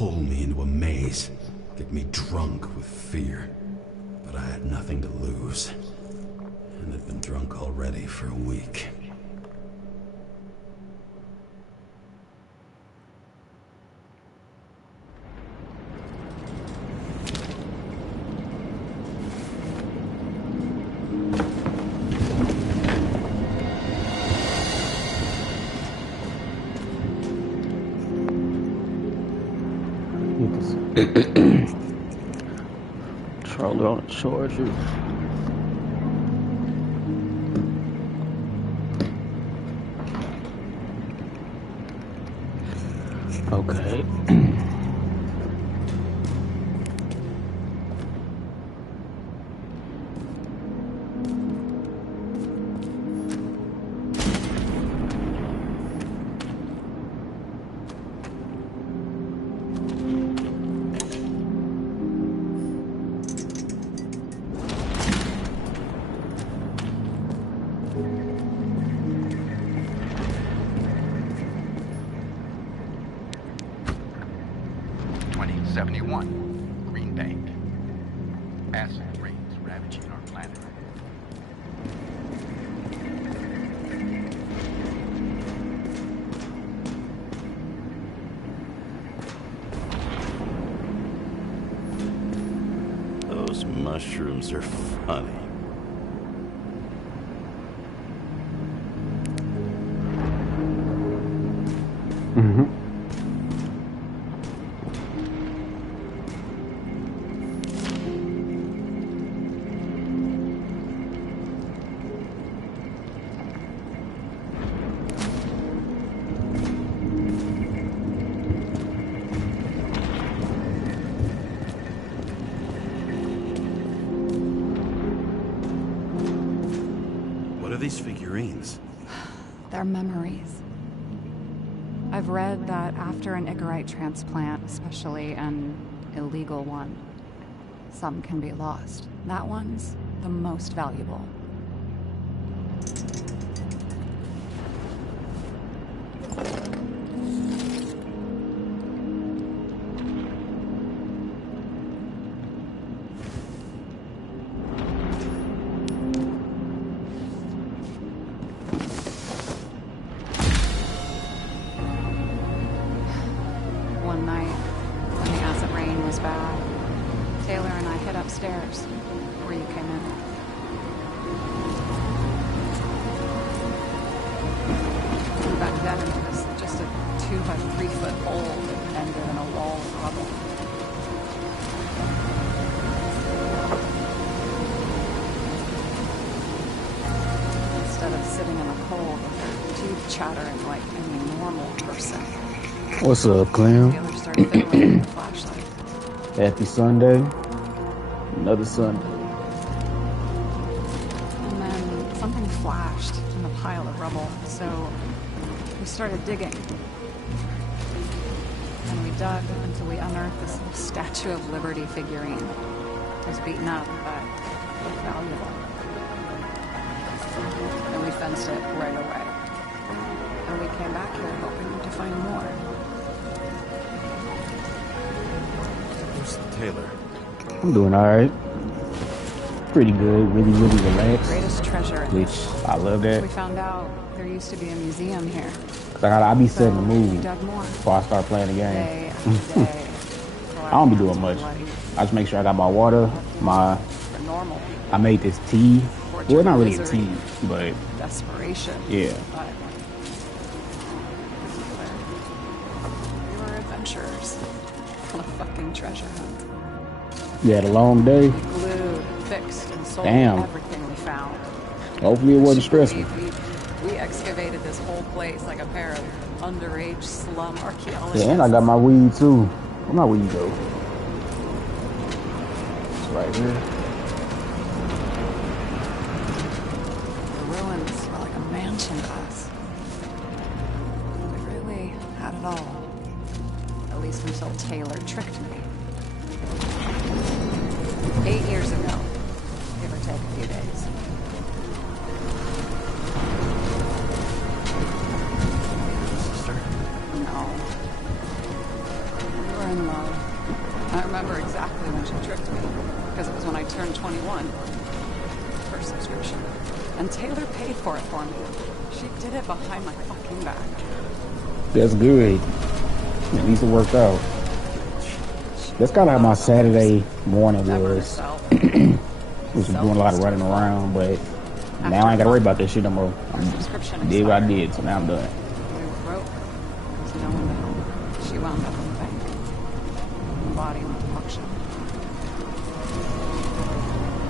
pull me into a maze, get me drunk with fear. But I had nothing to lose, and had been drunk already for a week. Controller on the charger. Okay. Green Bank. Acid rains ravaging our planet. Those mushrooms are funny. What are these figurines? They're memories. I've read that after an Icarite transplant, especially an illegal one, some can be lost. That one's the most valuable. One night, when the acid rain was bad, Taylor and I hid upstairs, where you came in. And back then, it was just a 2 by 3 foot hole that ended in a wall of rubble. Instead of sitting in the cold with her teeth chattering like any normal person, What's up, Clem? Taylor started fiddling with the flashlight. Happy Sunday. Another Sunday. And then something flashed in the pile of rubble, so we started digging. And we dug until we unearthed this little Statue of Liberty figurine. It was beaten up, but looked valuable. And we fenced it right away. And we came back here hoping to find more. Where's Taylor? I'm doing alright. Pretty good. Really, really relaxed. Greatest treasure. Which, I love that. We found out there used to be a museum here. Cause I be setting the So mood we dug more. before I start playing the game. Day after day. I don't be doing much. I just make sure I got my water, For normal I made this tea. Well, not really a misery. tea, but desperation. yeah. But we were adventurers on a fucking treasure hunt. You had a long day. We glued, fixed, and sold Damn. everything we found. Hopefully it wasn't stressful. We excavated this whole place like a pair of underage slum archaeologists. Yeah, and I got my weed too. Where my weed go? It's right here. The ruins were like a mansion to us. We really had it all. At least until Taylor tricked me. 8 years ago, give or take a few days. Sister? No. We were in love. I remember exactly when she tricked me, because it was when I turned 21. First subscription. And Taylor paid for it for me. She did it behind my fucking back. That's good. At least it worked out. That's kind of how my Saturday morning was. Was doing a lot of running around, but now I ain't gotta worry about that shit no more. I did what I did, so now I'm done. We were broke. There was no one to help. She wound up in the bank. The body went to auction.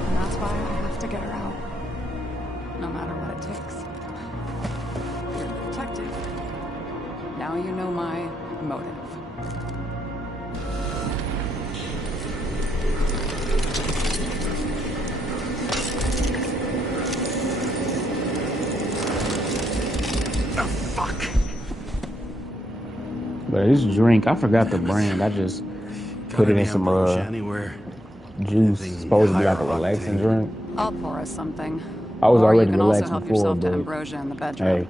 And that's why I have to get her out. No matter what it takes. You're the detective. Now you know my motive. But this drink, I forgot the brand. I just put it in some juice. It's supposed to be like a relaxing drink. I'll pour us something. I was Or already you can also relaxed help before, yourself to but ambrosia in the bedroom. hey.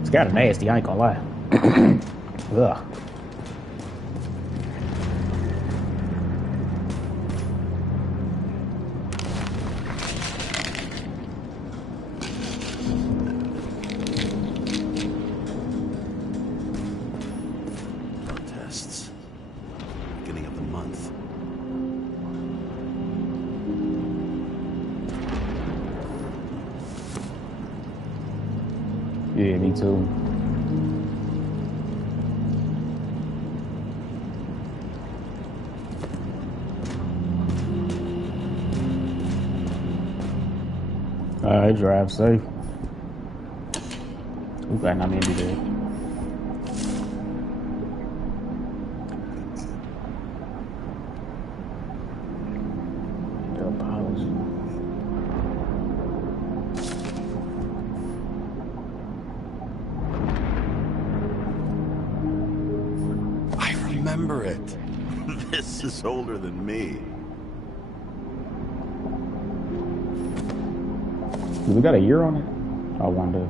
It's kinda nasty, I ain't gonna lie. Ugh. Tests. Beginning of the month. Yeah, me too. Alright, drive safe. We got not many there. The apology. I remember it. This is older than me. We got a year on it? I wonder.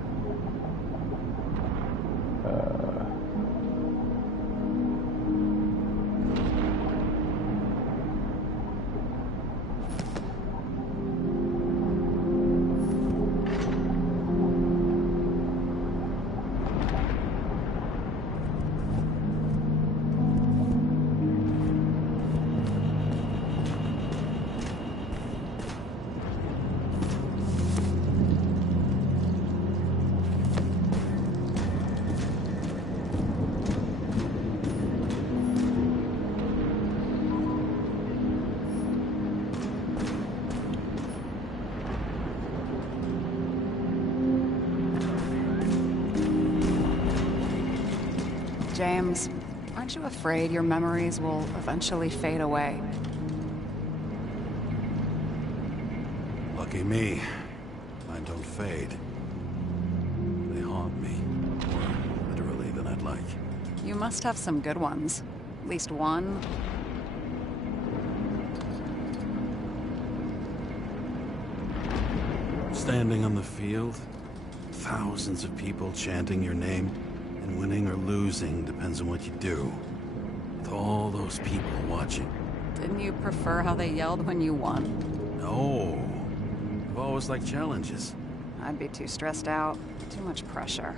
James, aren't you afraid your memories will eventually fade away? Lucky me. Mine don't fade. They haunt me. More literally than I'd like. You must have some good ones. At least one. Standing on the field, thousands of people chanting your name, and winning or losing depends on what you do. With all those people watching. Didn't you prefer how they yelled when you won? No. I've always liked challenges. I'd be too stressed out. Too much pressure.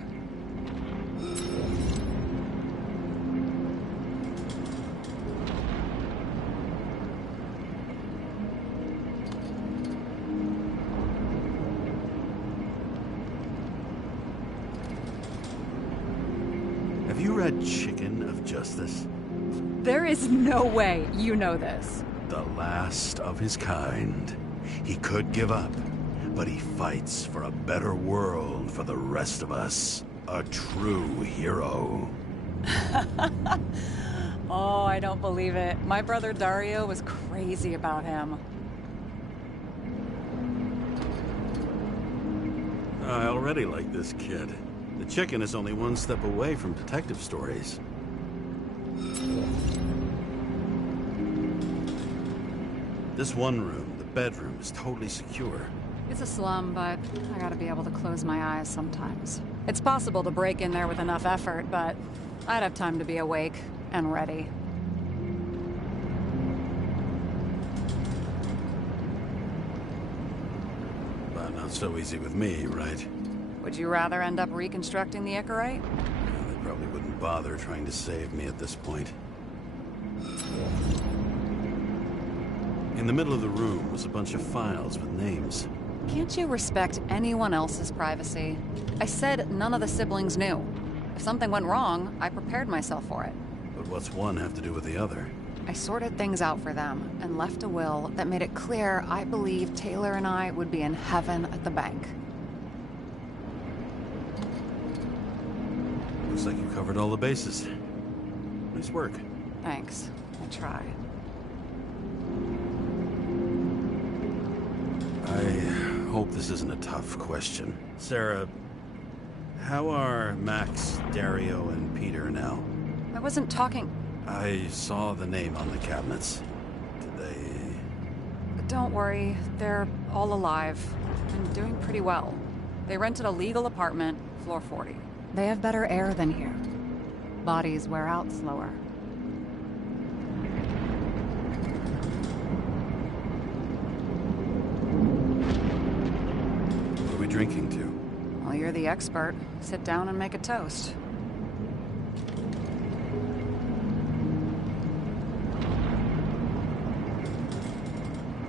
Have you read Chicken of Justice? There is no way you know this. The last of his kind. He could give up, but he fights for a better world for the rest of us. A true hero. Oh, I don't believe it. My brother Dario was crazy about him. I already like this kid. The Chicken is only one step away from detective stories. This one room, the bedroom, is totally secure. It's a slum, but I gotta be able to close my eyes sometimes. It's possible to break in there with enough effort, but I'd have time to be awake and ready. But not so easy with me, right? Would you rather end up reconstructing the Icarite? Well, they probably wouldn't bother trying to save me at this point. In the middle of the room was a bunch of files with names. Can't you respect anyone else's privacy? I said none of the siblings knew. If something went wrong, I prepared myself for it. But what's one have to do with the other? I sorted things out for them and left a will that made it clear I believed Taylor and I would be in heaven at the bank. Looks like you covered all the bases. Nice work. Thanks. I tried. I hope this isn't a tough question. Sarah, how are Max, Dario, and Peter now? I wasn't talking... I saw the name on the cabinets. Did they... Don't worry, they're all alive and doing pretty well. They rented a legal apartment, floor 40. They have better air than here. Bodies wear out slower. What are we drinking to? Well, you're the expert. Sit down and make a toast.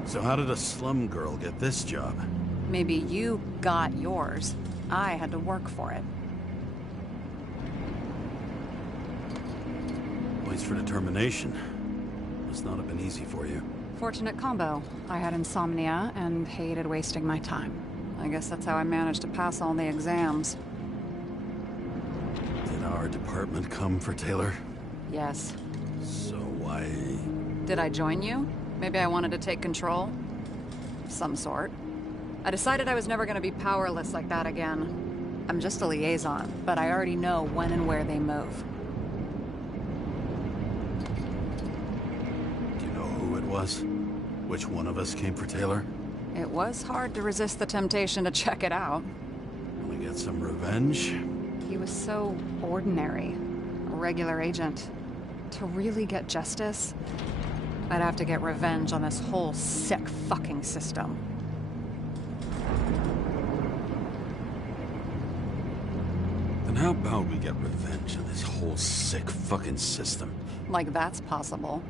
So how did a slum girl get this job? Maybe you got yours. I had to work for it. Points for determination. Must not have been easy for you. Fortunate combo. I had insomnia and hated wasting my time. I guess that's how I managed to pass all the exams. Did our department come for Taylor? Yes. So why... Did I join you? Maybe I wanted to take control? Of some sort. I decided I was never going to be powerless like that again. I'm just a liaison, but I already know when and where they move. Do you know who it was? Which one of us came for Taylor? It was hard to resist the temptation to check it out. Want to get some revenge? He was so ordinary. A regular agent. To really get justice, I'd have to get revenge on this whole sick fucking system. Then how about we get revenge on this whole sick fucking system? Like that's possible.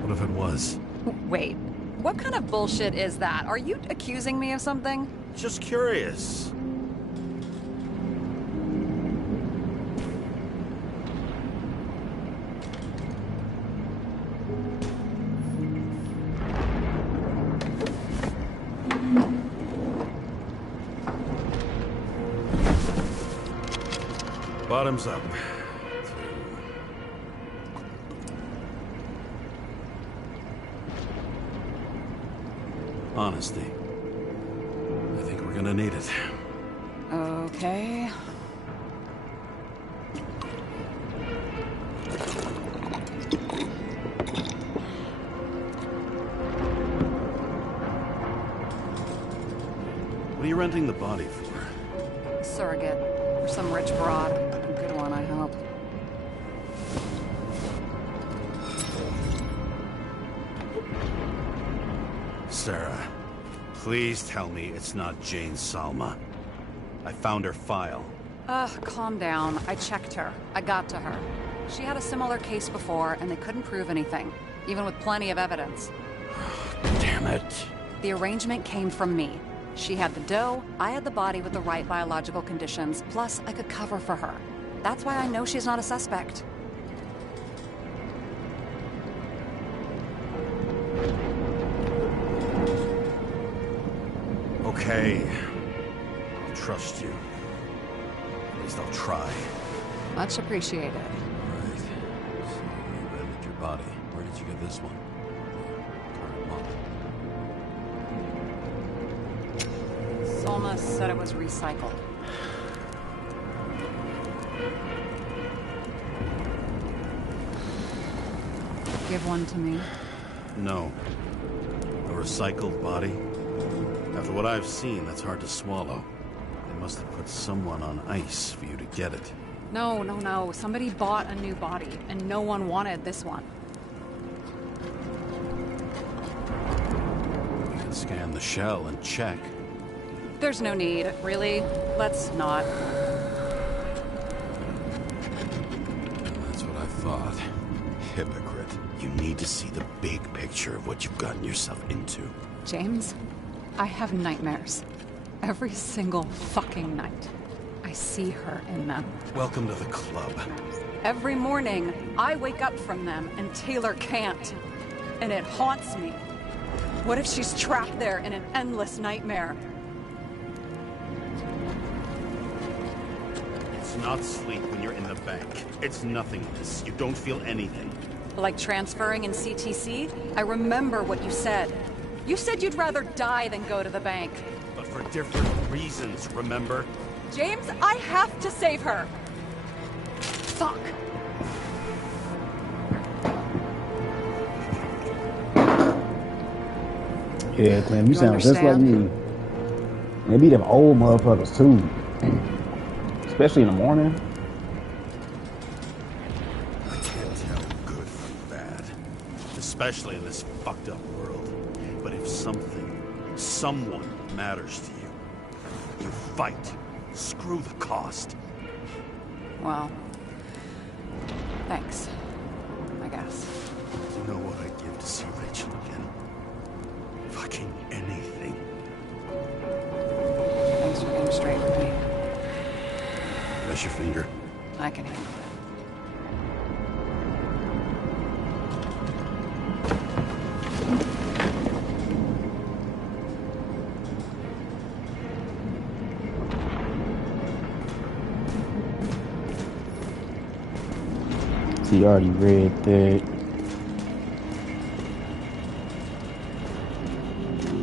What if it was? Wait, what kind of bullshit is that? Are you accusing me of something? Just curious. Bottoms up. Honesty. I think we're gonna need it. Okay. What are you renting the body for? Surrogate. For some rich broad. A good one, I hope. Sarah, please tell me it's not Jane Salma. I found her file. Calm down. I checked her. I got to her. She had a similar case before, and they couldn't prove anything, even with plenty of evidence. Damn it. The arrangement came from me. She had the dough, I had the body with the right biological conditions, plus I could cover for her. That's why I know she's not a suspect. Okay. I'll trust you. At least I'll try. Much appreciated. Right. So you rented your body. Where did you get this one? Current model. Solma said it was recycled. Give one to me. No. A recycled body? After what I've seen, that's hard to swallow. They must have put someone on ice for you to get it. No, no, no. Somebody bought a new body, and no one wanted this one. You can scan the shell and check. There's no need, really. Let's not. That's what I thought. Hypocrite. You need to see the big picture of what you've gotten yourself into. James, I have nightmares. Every single fucking night. I see her in them. Welcome to the club. Every morning, I wake up from them and Taylor can't. And it haunts me. What if she's trapped there in an endless nightmare? It's not sleep when you're in the bank. It's nothingness. You don't feel anything. Like transferring in CTC? I remember what you said. You said you'd rather die than go to the bank. But for different reasons, remember? James, I have to save her! Fuck! Yeah, Clem, you You sound just like understand? me. Maybe them old motherfuckers too. Especially in the morning. I can't tell good from bad. Especially in this fucked up world. But if someone matters to you, you fight. Screw the cost. Well, thanks. I guess. You know what I'd give to see Rachel again? Fucking anything. Thanks for being straight with me. Press your finger. I can handle it. See, you already read that.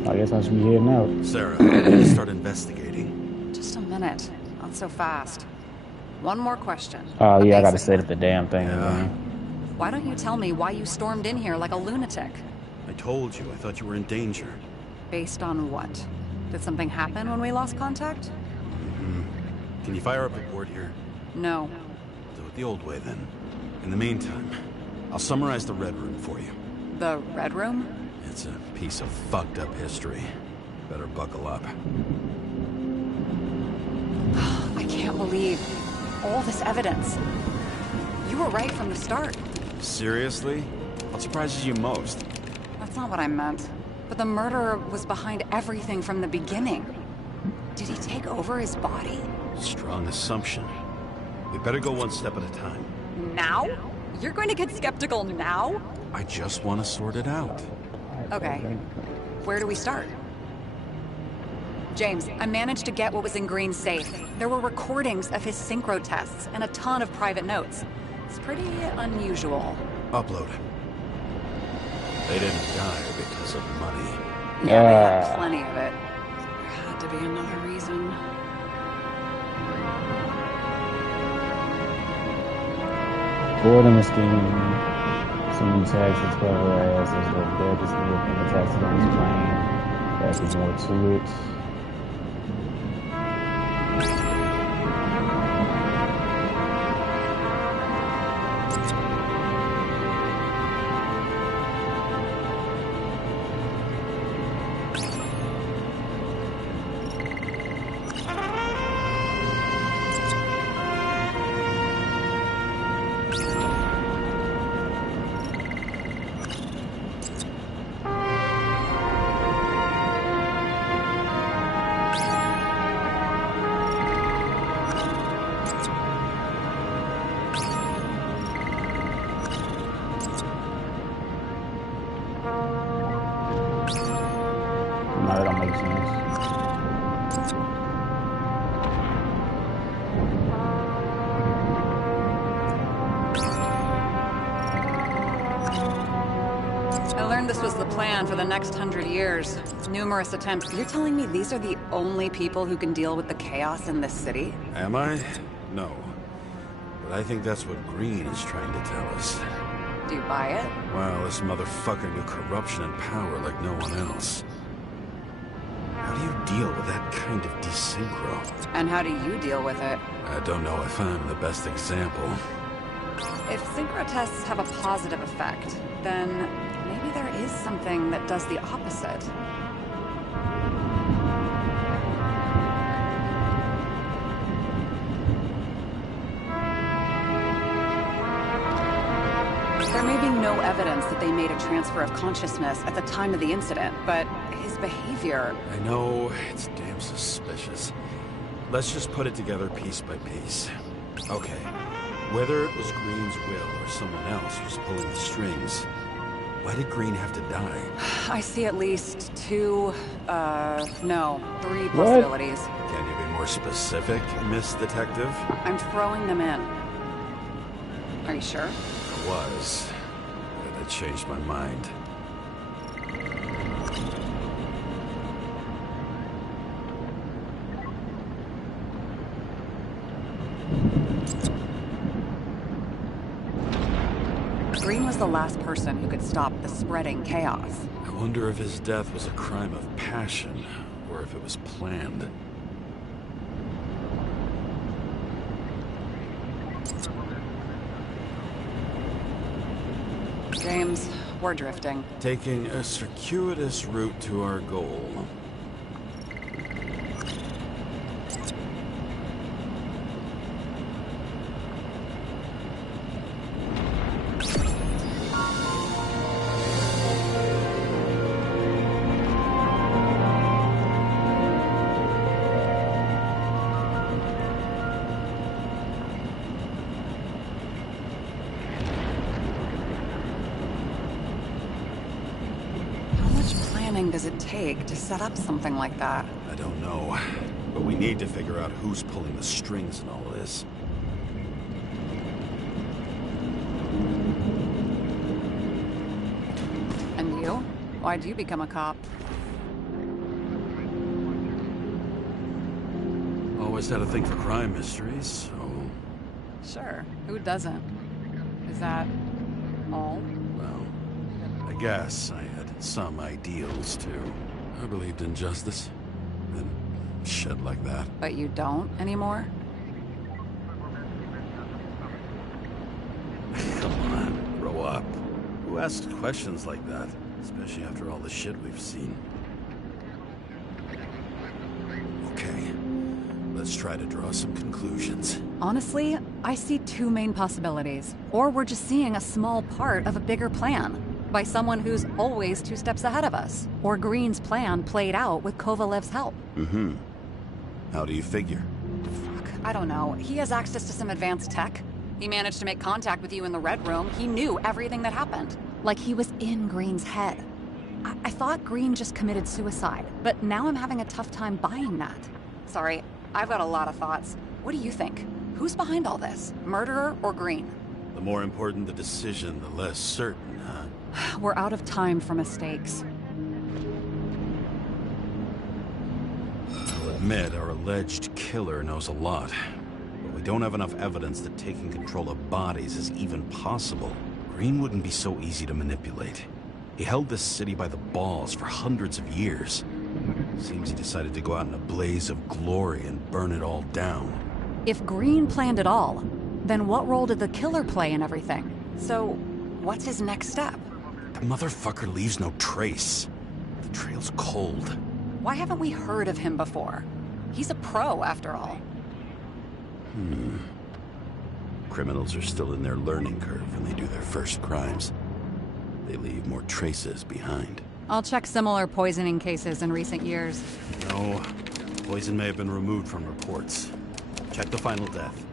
I guess I should be heading out. Sarah, let's start investigating. Just a minute. Not so fast. One more question. Oh, A yeah, I gotta basic set one. up the damn thing Yeah. again. Why don't you tell me why you stormed in here like a lunatic? I told you, I thought you were in danger. Based on what? Did something happen when we lost contact? Can you fire up a board here? No. Do it the old way then. In the meantime, I'll summarize the Red Room for you. The Red Room? It's a piece of fucked up history. Better buckle up. I can't believe all this evidence. You were right from the start. Seriously? What surprises you most? That's not what I meant. But the murderer was behind everything from the beginning. Did he take over his body? Strong assumption. We better go one step at a time. Now? You're going to get skeptical now? I just want to sort it out. Okay. Where do we start? James, I managed to get what was in Green's safe. There were recordings of his synchro tests and a ton of private notes. It's pretty unusual. Upload it. They didn't die because of money. Yeah, they had Yeah. plenty of it. There had to be another reason. Boarding the scheme. Some taxes cover asses, but they're just looking at taxes on his plane. There's more to it. No, that don't make sense. I learned this was the plan for the next 100 years. Numerous attempts. You're telling me these are the only people who can deal with the chaos in this city? Am I? No. But I think that's what Green is trying to tell us. Do you buy it? Well, this motherfucker knew corruption and power like no one else. How do you deal with that kind of desynchro? And how do you deal with it? I don't know if I'm the best example. If synchro tests have a positive effect, then maybe there is something that does the opposite. There may be no evidence that they made a transfer of consciousness at the time of the incident, but his behavior... I know, it's damn suspicious. Let's just put it together piece by piece. Okay, whether it was Green's will or someone else who's pulling the strings, why did Green have to die? I see at least three possibilities. Can you be more specific, Miss Detective? I'm throwing them in. Are you sure? I was, but I changed my mind. Green was the last person who could stop the spreading chaos. I wonder if his death was a crime of passion, or if it was planned. James, we're drifting. Taking a circuitous route to our goal. Does it take to set up something like that? I don't know, but we need to figure out who's pulling the strings in all this. And you? Why'd you become a cop? Always had a thing for crime mysteries, so... Sure, who doesn't? Is that all? Well, I guess I had some ideals, too. I believed in justice. Then shit like that. But you don't anymore? Come on, grow up. Who asks questions like that? Especially after all the shit we've seen. Okay, let's try to draw some conclusions. Honestly, I see two main possibilities. Or we're just seeing a small part of a bigger plan. By someone who's always 2 steps ahead of us. Or Green's plan played out with Kovalev's help. Mm-hmm. How do you figure? Fuck, I don't know. He has access to some advanced tech. He managed to make contact with you in the Red Room. He knew everything that happened. Like he was in Green's head. I thought Green just committed suicide, but now I'm having a tough time buying that. Sorry, I've got a lot of thoughts. What do you think? Who's behind all this? Murderer or Green? The more important the decision, the less certain, huh? We're out of time for mistakes. I'll admit our alleged killer knows a lot, but we don't have enough evidence that taking control of bodies is even possible. Green wouldn't be so easy to manipulate. He held this city by the balls for hundreds of years. Seems he decided to go out in a blaze of glory and burn it all down. If Green planned it all, then what role did the killer play in everything? So, what's his next step? The motherfucker leaves no trace. The trail's cold. Why haven't we heard of him before? He's a pro, after all. Criminals are still in their learning curve when they do their first crimes. They leave more traces behind. I'll check similar poisoning cases in recent years. No, poison may have been removed from reports. Check the final death.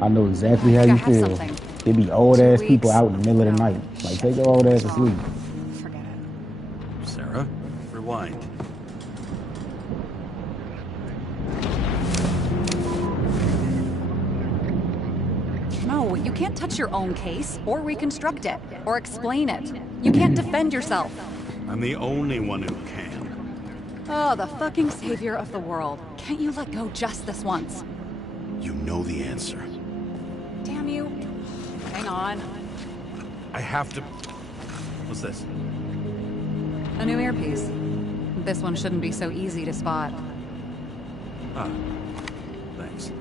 I know exactly how you feel. There be old ass people out in the middle of the night. Like, take your old ass to sleep. Forget it. Sarah, rewind. No, you can't touch your own case, or reconstruct it, or explain it. You can't defend yourself. I'm the only one who can. Oh, the fucking savior of the world. Can't you let go just this once? You know the answer. Damn you. Hang on. I have to... What's this? A new earpiece. This one shouldn't be so easy to spot. Ah, thanks.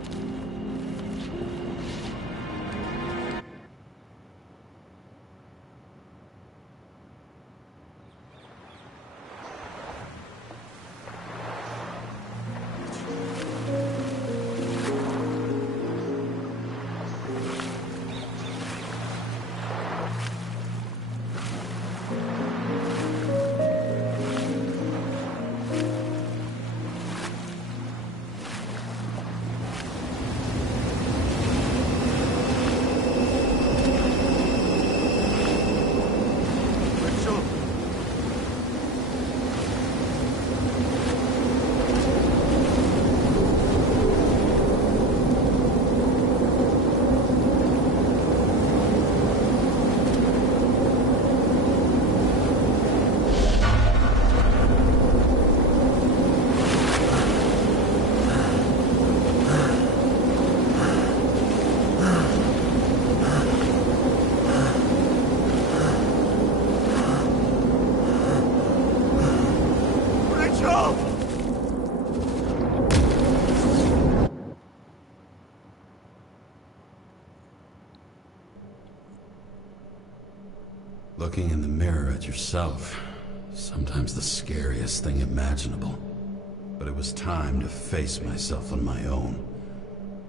Looking in the mirror at yourself, sometimes the scariest thing imaginable. But it was time to face myself on my own,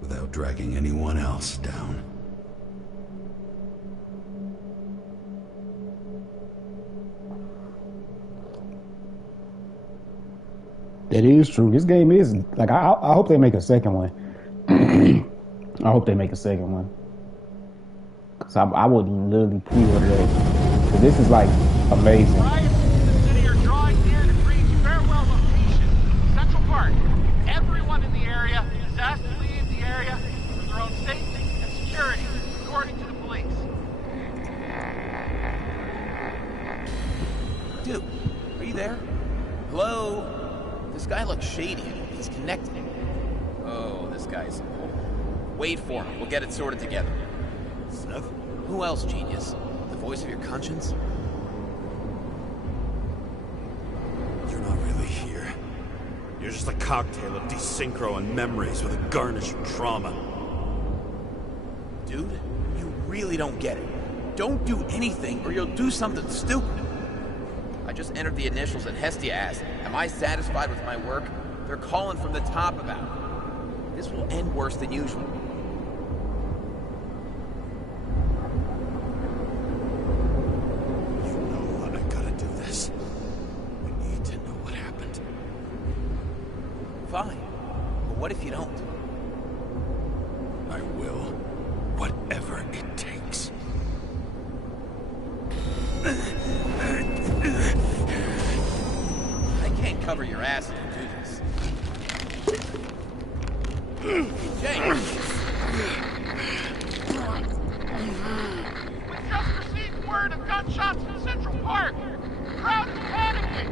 without dragging anyone else down. That is true. This game is like I hope they make a second one. I hope they make a second one. Cause I would literally pre-order that. Cause this is like amazing. Rioters in the city are drawing near to Green's farewell location, Central Park. Everyone in the area is asked to leave the area for their own safety and security, according to the police. Dude, are you there? Hello? This guy looks shady. He's connected. Oh, this guy's... Wait for him. We'll get it sorted together. Seth? Who else, genius? The voice of your conscience? You're not really here. You're just a cocktail of desynchro and memories with a garnish of trauma. Dude, you really don't get it. Don't do anything or you'll do something stupid. I just entered the initials and Hestia asked, am I satisfied with my work? They're calling from the top about it. This will end worse than usual. You know I gotta do this. We need to know what happened. Fine. But what if you don't? I will. Whatever it takes. I can't cover your ass if you do this. James! We just received word of gunshots in Central Park. Crowd is panicking.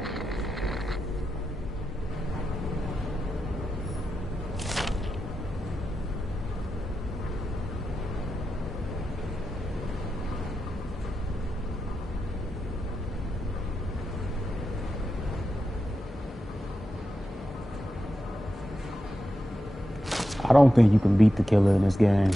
I don't think you can beat the killer in this game.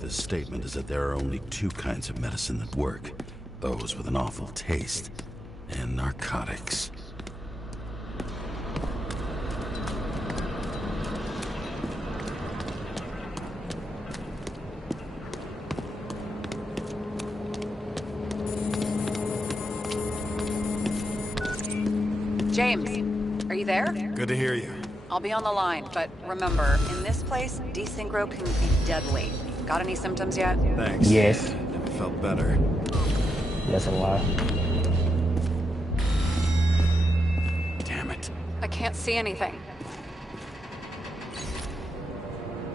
This statement is that there are only two kinds of medicine that work. Those with an awful taste and narcotics. James, are you there? Good to hear you. I'll be on the line, but remember, in this place, desynchro can be deadly. Got any symptoms yet? Thanks. Yes. Never felt better. That's a lie. Damn it. I can't see anything.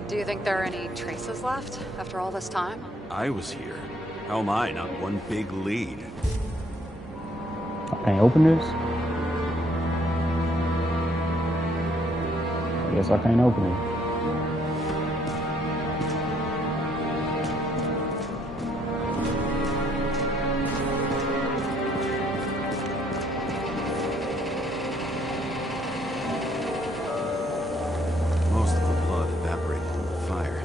Do you think there are any traces left after all this time? I was here. How am I not one big lead? I can't open this? I guess I can't open it. Most of the blood evaporated in the fire.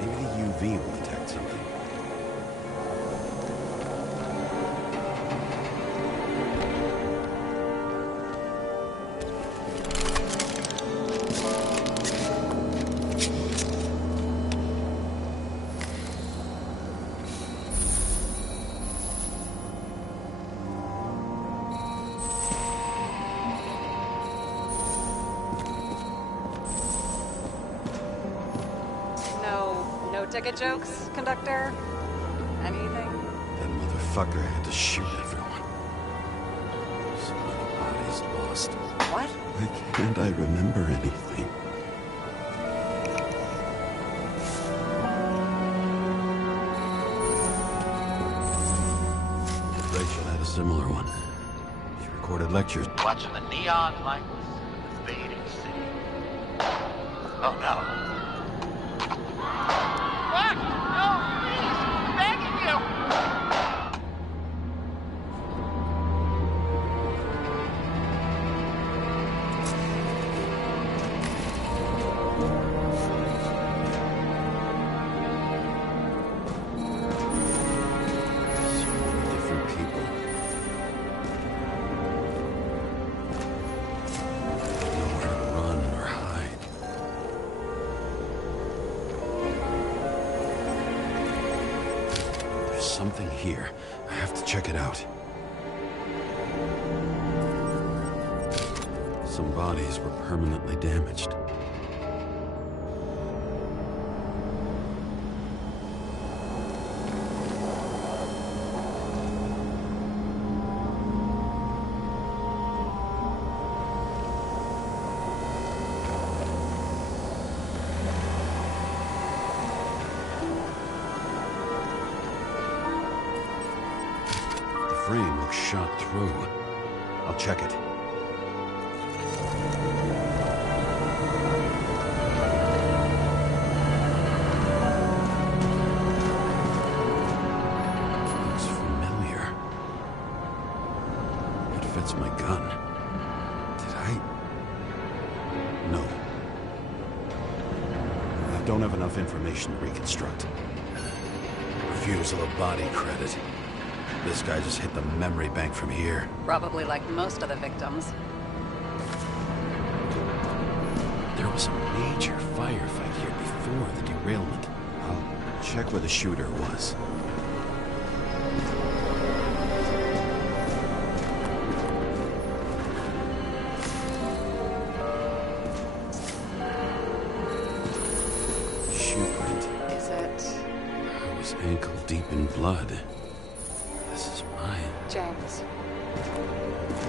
Maybe the UV will detect something. No ticket jokes, conductor? Anything? That motherfucker had to shoot everyone. So many bodies lost. What? Why can't I remember anything? Rachel had a similar one. She recorded lectures. Watching the neon lights in the fading city. Oh no. What? No, please! I'm begging you! So many different people. Nowhere to run or hide. There's something here. I have to check it out. Some bodies were permanently damaged. The frame looks shot through. I'll check it. Looks familiar. It fits my gun. Did I? No. I don't have enough information to reconstruct. Refusal of body credit. This guy just hit the memory bank from here. Probably like most of the victims. There was a major firefight here before the derailment. I'll check where the shooter was. Shoe print. Is it I was ankle deep in blood. This is mine. James?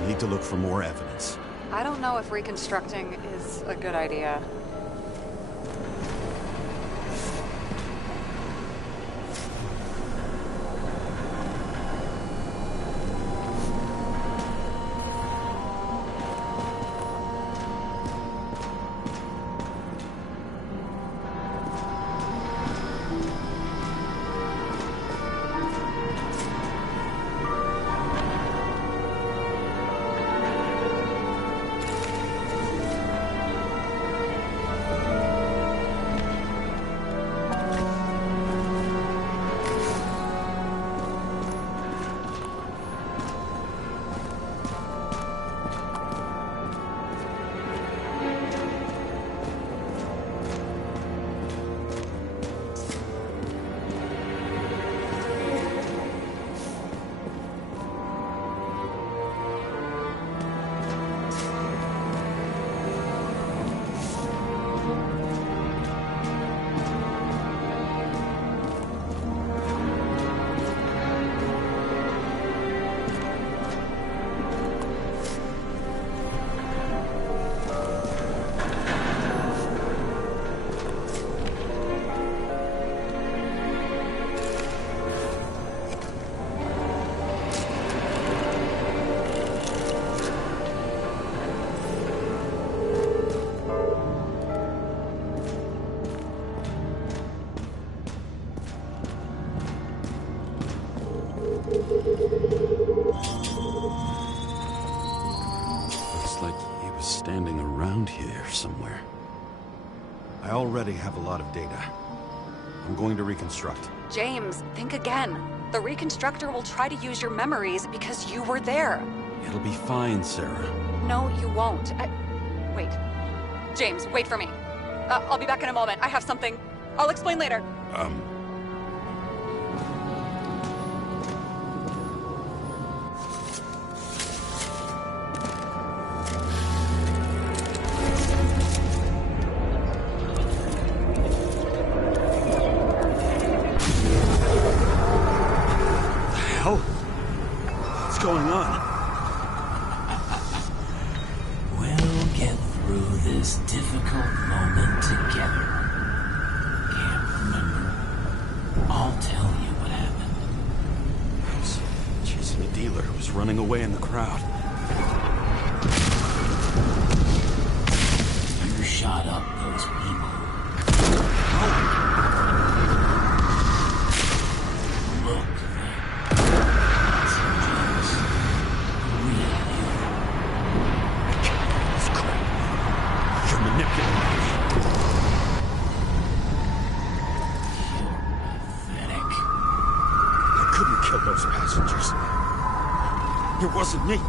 I need to look for more evidence. I don't know if reconstructing is a good idea. Looks like he was standing around here somewhere. I already have a lot of data. I'm going to reconstruct. James, think again. The reconstructor will try to use your memories because you were there. It'll be fine, Sarah. No, you won't. Wait. James, wait for me. I'll be back in a moment. I have something. I'll explain later. What's going on? We'll get through this difficult moment together. Can't remember? I'll tell you what happened. I was chasing a dealer who was running away in the crowd. You shot up those people. Look, You're manipulating me. pathetic. I couldn't kill those passengers. It wasn't me. He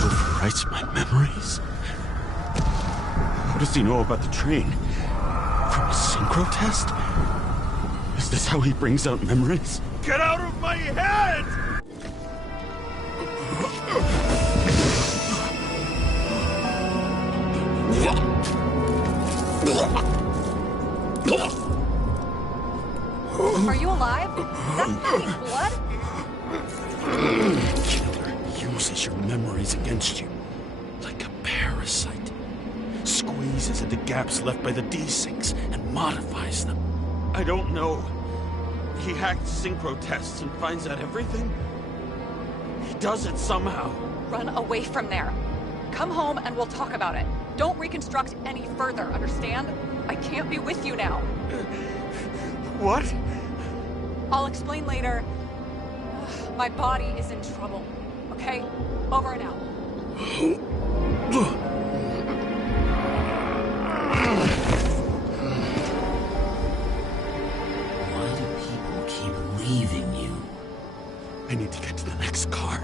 overwrites my memories? How does he know about the train? From a synchro test? Is this how he brings out memories? Get out of my head! Are you alive? That's not his blood? Killer uses your memories against you. Like a parasite. Squeezes into gaps left by the desyncs and modifies them. I don't know. He hacked synchro tests and finds out everything? He does it somehow. Run away from there. Come home and we'll talk about it. Don't reconstruct any further, understand? I can't be with you now. What? I'll explain later. My body is in trouble. Okay? Over and out. Why do people keep leaving you? I need to get to the next car.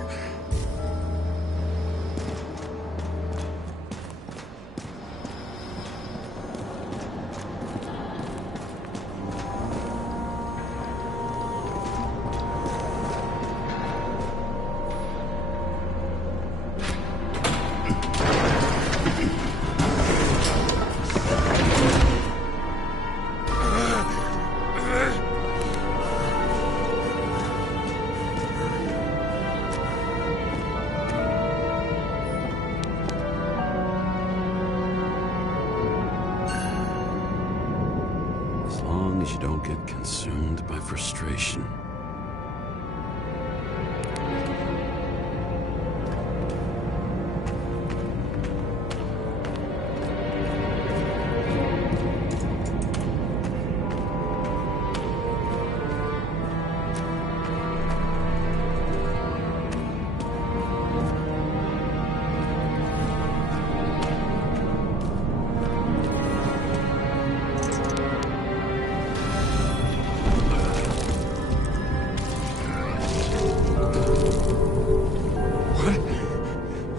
As long as you don't get consumed by frustration.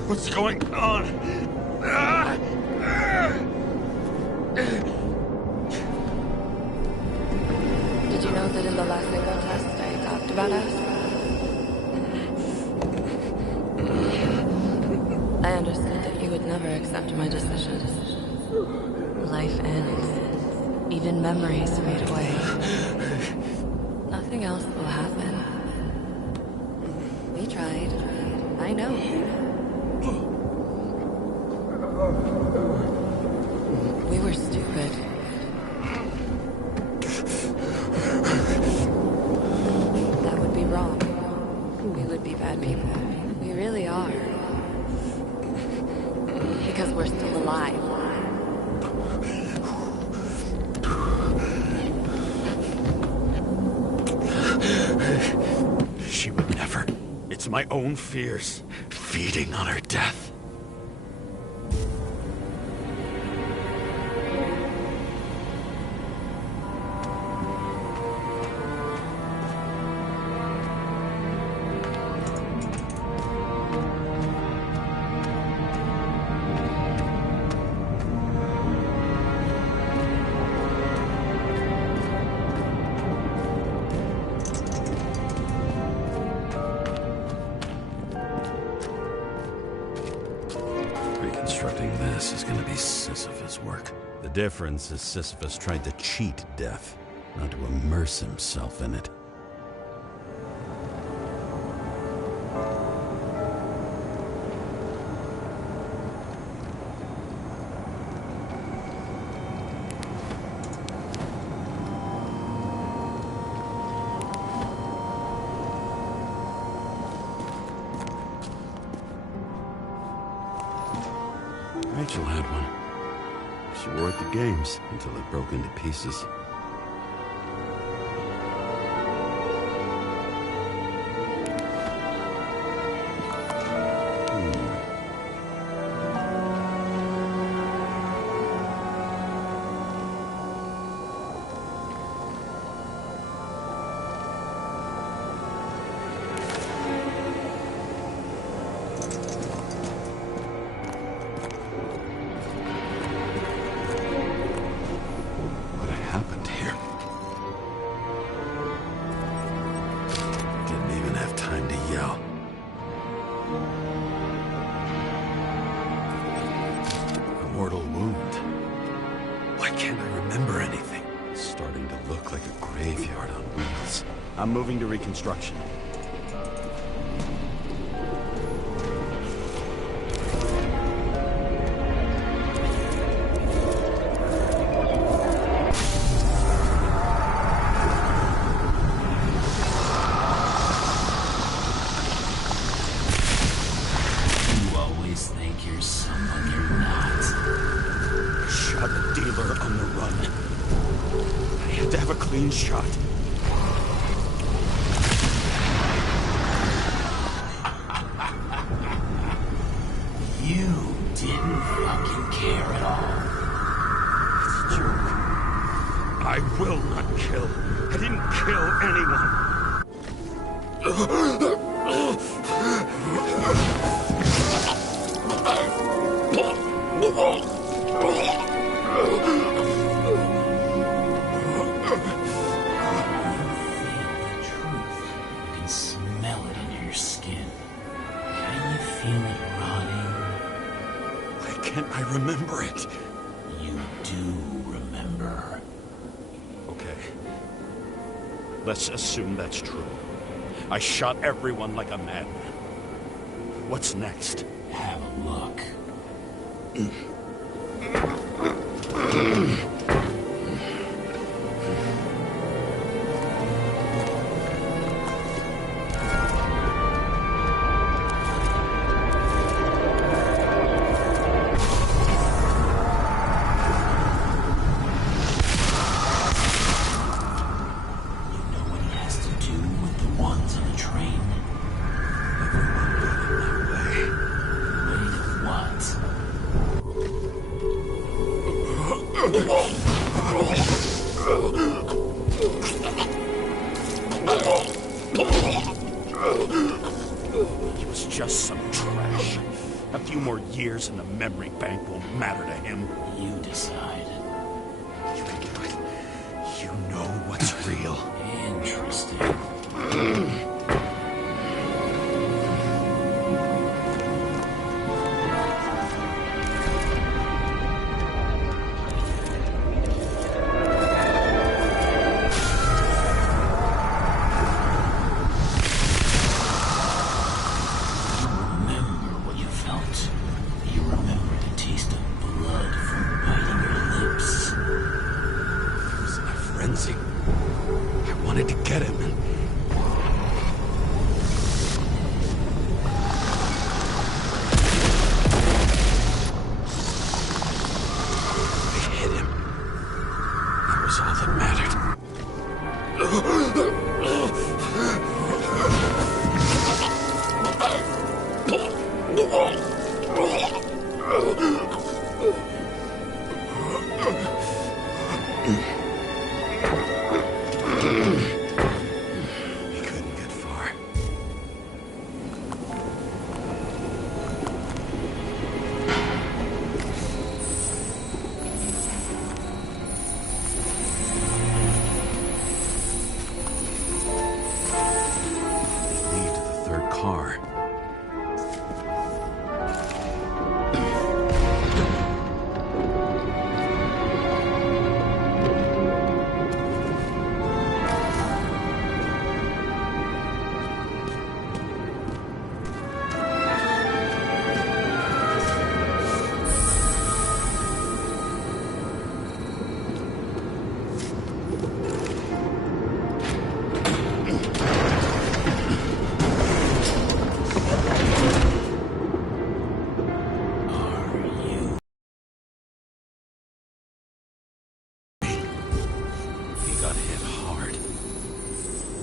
What's going on? Did you know that in the last single test I talked about us? I understood that you would never accept my decisions. Life ends. Even memories fade away. Nothing else will happen. We tried. I know. We were stupid. That would be wrong. We would be bad people. We really are. Because we're still alive. to my own fears, feeding on her death. Reconstructing this is gonna be Sisyphus work. The difference is Sisyphus tried to cheat death, not to immerse himself in it. Rachel had one. She wore it to games until it broke into pieces. Mortal wound. Why can't I remember anything? It's starting to look like a graveyard on wheels. I'm moving to reconstruction. You always think you're someone you're not. Shot a dealer on the run. I had to have a clean shot. You didn't fucking care at all. It's a joke. I will not kill. I didn't kill anyone. You can smell it in your skin. Can you feel it rotting? Why can't I remember it? You do remember. Okay. Let's assume that's true. I shot everyone like a madman. What's next? Have a look. He was just some trash. A few more years in the memory bank won't matter to him. You decide. You know what's real. Interesting. I wanted to get him, and car.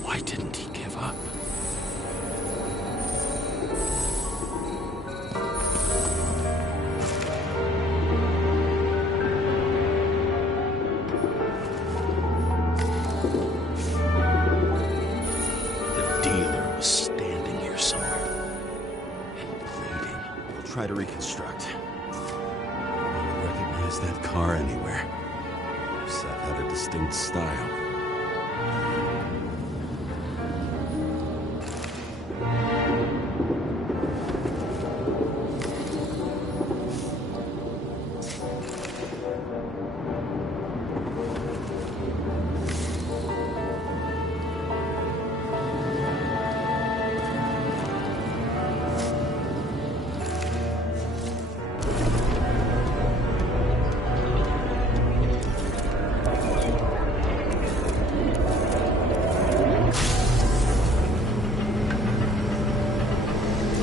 Why didn't he give up? The dealer was standing here somewhere. And bleeding. We'll try to reconstruct. I don't recognize that car anywhere. Seth had a distinct style.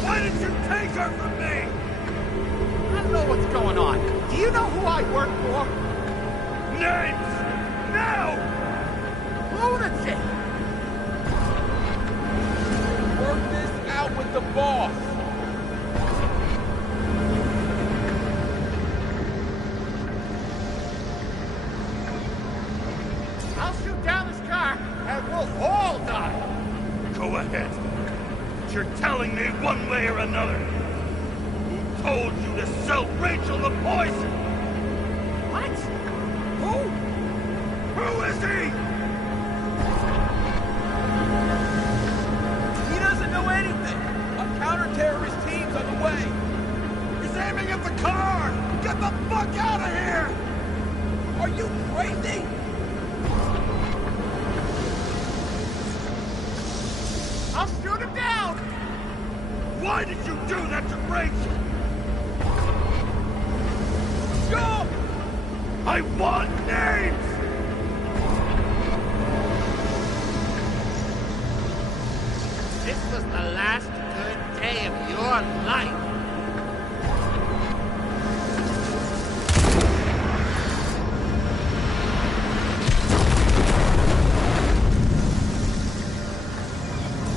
Why did you take her from me? I don't know what's going on. Do you know who I work for? Names! Now! Lunatic! Work this out with the boss. I'll shoot down this car and we'll all die. Go ahead. But you're telling me one way or another. Who told you to sell Rachel the poison? What? Who? Who is he? He doesn't know anything. A counter-terrorist team's on the way. He's aiming at the car! Get the fuck out of here! Are you crazy? I'll shoot him down! Why did you do that to Rachel? Shoot! I want names! This was the last good day of your life.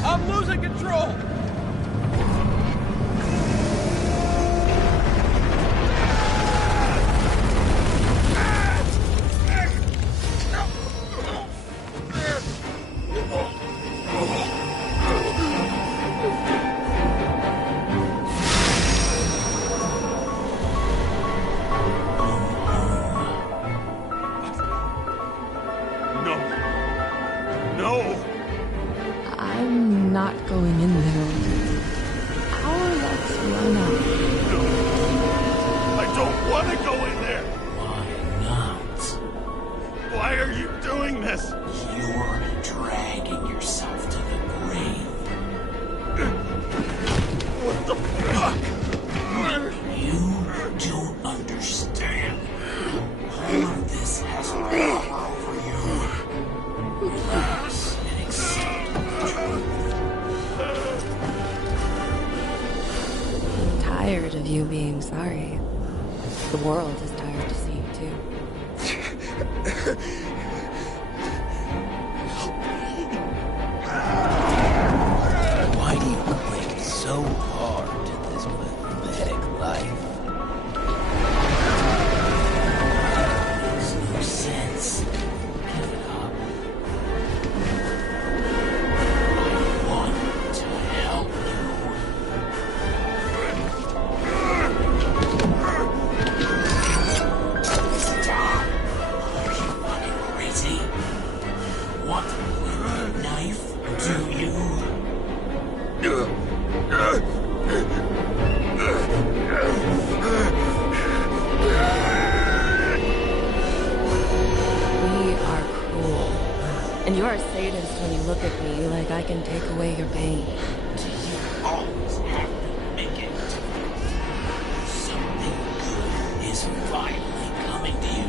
I'm losing control. No. No! I'm not going in there. Our luck's run out. No! I don't want to go in there! Why not? Why are you doing this? You're dragging yourself to the grave. What the fuck? You don't understand. All of this has power over you. Relax and accept the truth. I'm tired of you being sorry. The world is tired to see you too. Why do you cling so hard to this pathetic life? Makes no sense. Give it up. I want to help you. Stop! Are you fucking crazy? Want to play with a knife? Do you? are a sadist when you look at me like I can take away your pain. Do you always have to make it? Something good is finally coming to you.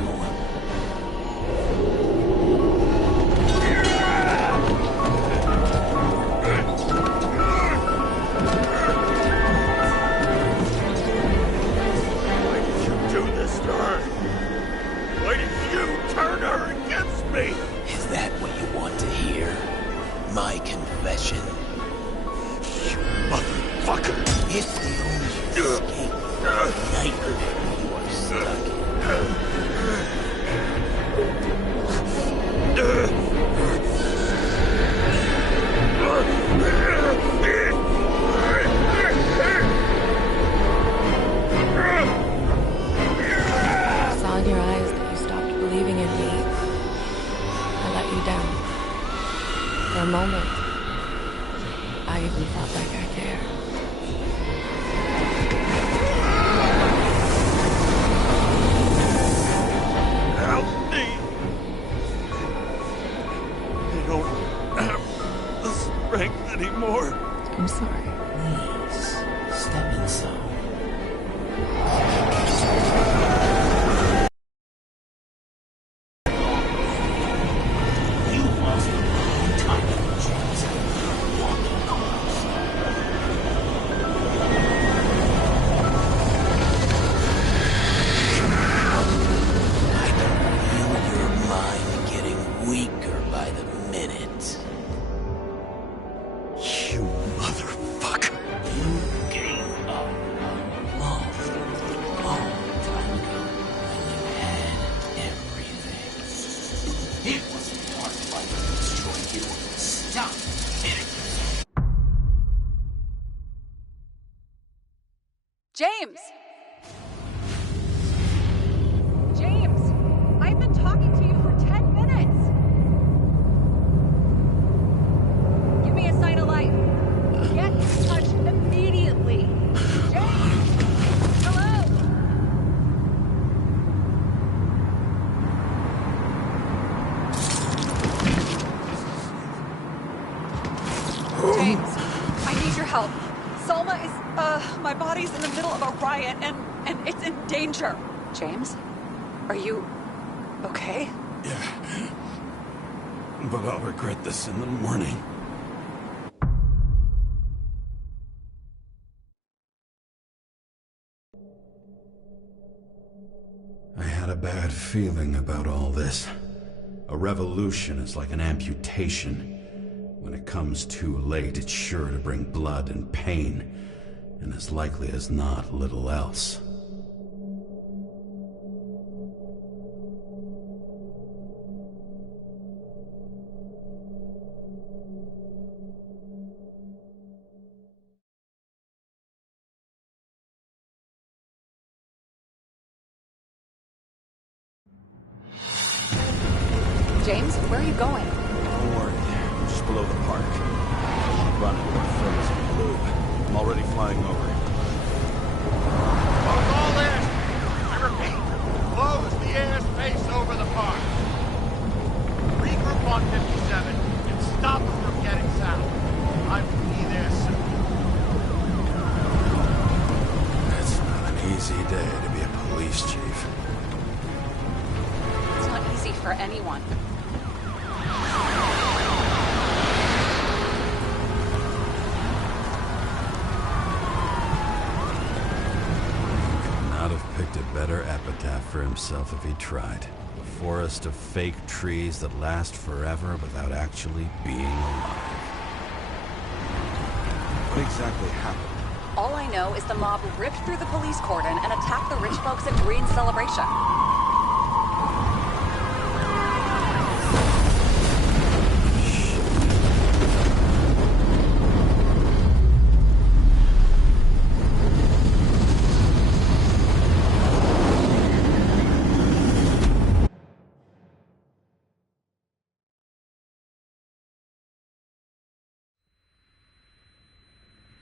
Why did you do this to her? Why did you turn her against me? Is that what you want to hear? My confession? You motherfucker! It's the only escape from the nightmare you are stuck I saw in your eyes that you stopped believing in me. I let you down. For a moment, I even felt like I cared. Help me! I don't have the strength anymore. I'm sorry. Please, step inside. You lost a long time ago, James. Walking corpse. I can feel your mind getting weaker by the minute. You motherfucker! You gave up a long time ago when you had everything. It wasn't hard fight to destroy you. Stop kidding. James! James! I've been talking to you for 10 minutes! Give me a sign of life. Get in touch immediately. James! Hello? James, I need your help. Salma is, my body's in the middle of a riot and it's in danger. James? Are you okay? Yeah. But I'll regret this in the morning. I had a bad feeling about all this. A revolution is like an amputation. When it comes too late, it's sure to bring blood and pain, and as likely as not, little else. James, where are you going? Don't worry. I'm just below the park. Should run into our friends in the loop. I'm already flying over. Close all airspace. I repeat, close the airspace over the park. Regroup on 57 and stop them from getting south. I will be there soon. It's not an easy day to be a police chief. It's not easy for anyone. Not have picked a better epitaph for himself if he tried. A forest of fake trees that last forever without actually being alive. What exactly happened? All I know is the mob ripped through the police cordon and attacked the rich folks at Green's celebration.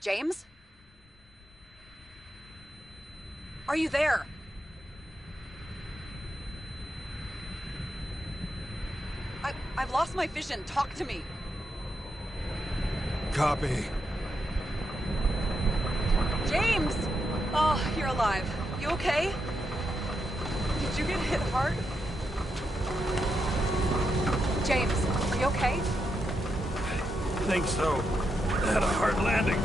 James? Are you there? I've lost my vision. Talk to me. Copy. James! Oh, you're alive. You okay? Did you get hit hard? James, are you okay? I think so. I had a hard landing.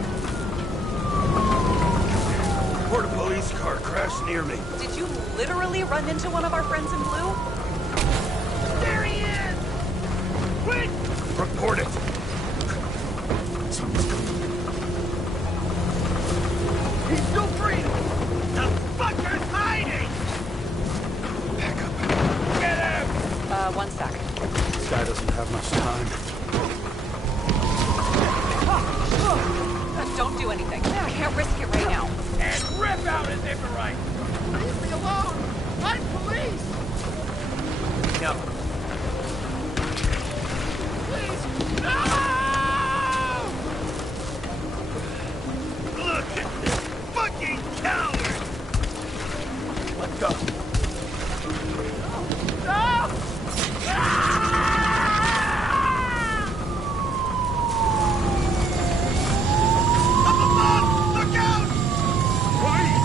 Report a police car crashed near me. Did you literally run into one of our friends in blue? There he is! Quick! Report it. Someone's coming. He's still breathing! The fucker's hiding! Back up. Get him! 1 sec. This guy doesn't have much time. Don't do anything. I can't risk it right now. And rip out his right. Leave me alone! I'm police! No. Please! No! Look at this fucking coward! Let's go. No! Ah! Up above! Look out! Please!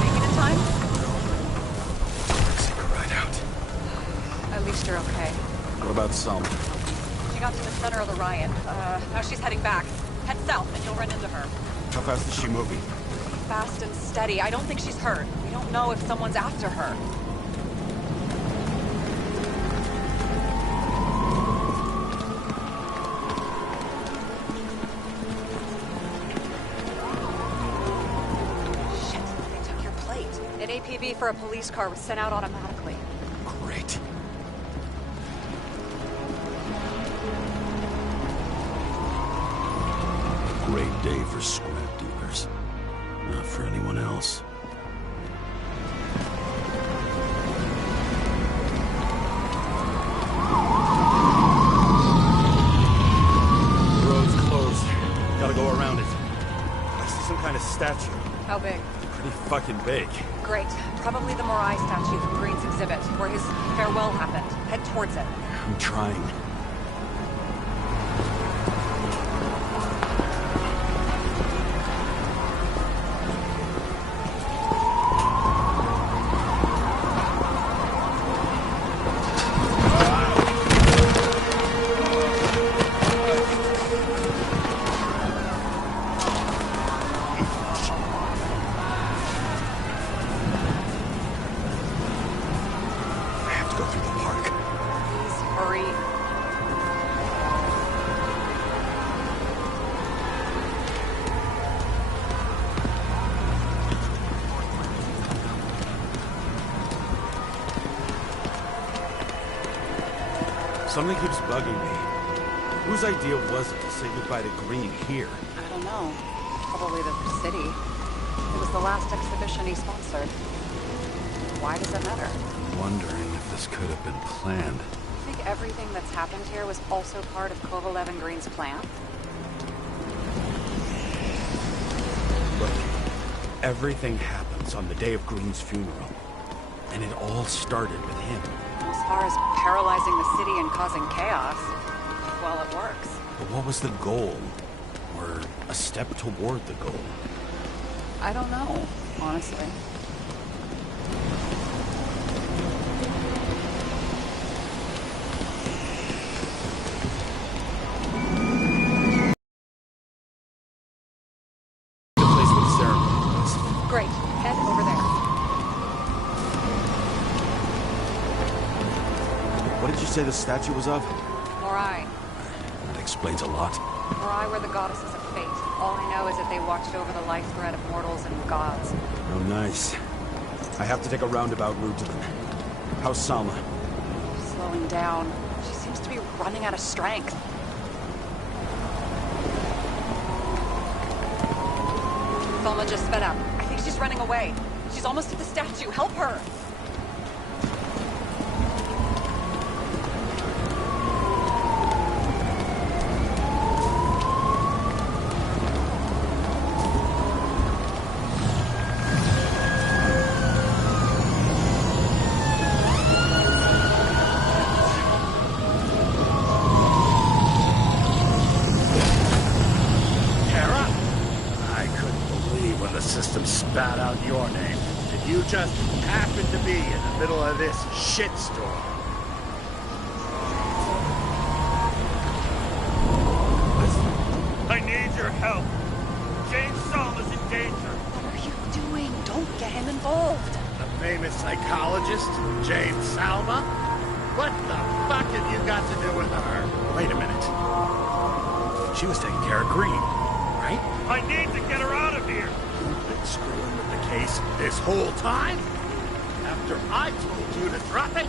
Make it in time? Take a ride out. At least you're okay. What about Selma? She got to the center of the riot. Now she's heading back. Head south and you'll run into her. How fast is she moving? Fast and steady. I don't think she's hurt. We don't know if someone's after her. Shit, they took your plate. An APB for a police car was sent out automatically. Great. Great day for scrap dealers. Not for anyone else. The road's closed. Gotta go around it. I see some kind of statue. How big? Pretty fucking big. Great. Probably the Morai statue from Green's exhibit, where his farewell happened. Head towards it. I'm trying. I have to go through the park. Please hurry. Something keeps bugging me. Whose idea was it to say goodbye to Green here? I don't know. Probably the city. It was the last exhibition he sponsored. Why does it matter? Wondering if this could have been planned. I think everything that's happened here was also part of Kovalev and Green's plan. Look, everything happens on the day of Green's funeral. And it all started with him. As far as paralyzing the city and causing chaos, well, it works. But what was the goal? Or a step toward the goal? I don't know, honestly. The place where the ceremony was. Great. Head over there. What did you say the statue was of? Morai. That explains a lot. Morai were the goddesses of fate. All I know is that they watched over the life thread of mortals and gods. Oh, nice. I have to take a roundabout route to them. How's Salma? Slowing down. She seems to be running out of strength. Thelma just sped up. I think she's running away. She's almost at the statue. Help her! system spat out your name, and you just happen to be in the middle of this shitstorm. I need your help. James Salma's in danger. What are you doing? Don't get him involved. The famous psychologist, James Salma? What the fuck have you got to do with her? Wait a minute. She was taking care of Green, right? I need to get her out of here. You've been screwing with the case this whole time? After I told you to drop it?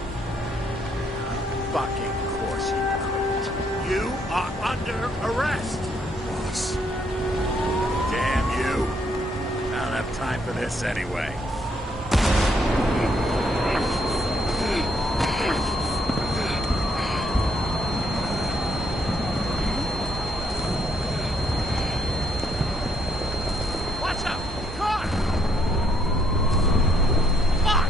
Fucking course you couldn't. You are under arrest. Boss. Damn you. I don't have time for this anyway. Watch out! Car! Fuck!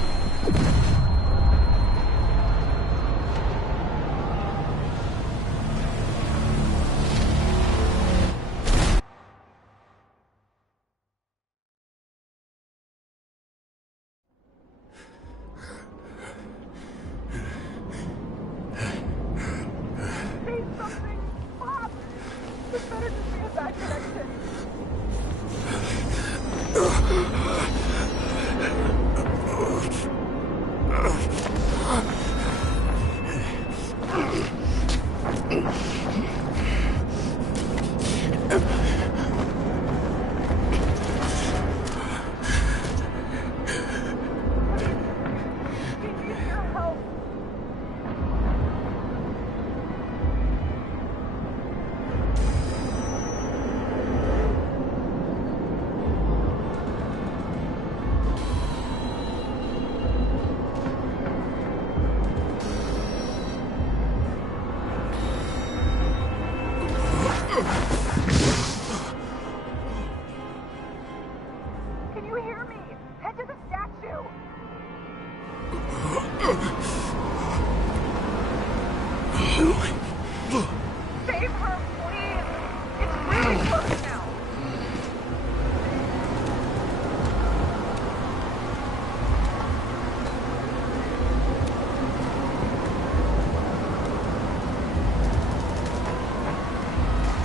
Save her, please! It's really close now!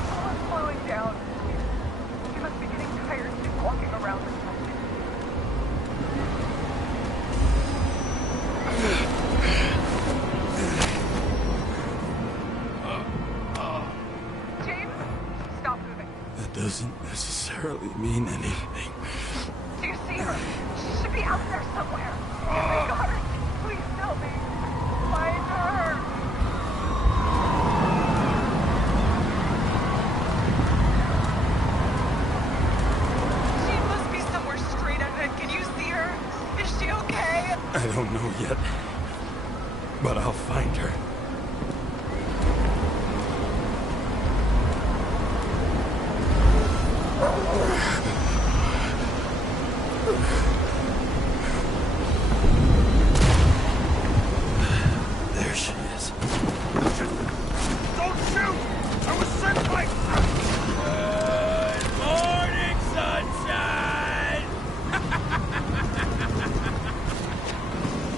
Someone's slowing down. She must be getting tired of walking around this place. James, stop moving. That doesn't necessarily mean anything. Do you see her? She should be out there somewhere. Oh my God, please tell me. Find her. She must be somewhere straight ahead. Can you see her? Is she okay? I don't know yet, but I'll find her. There she is. Don't shoot! I was sent by... Good morning, sunshine!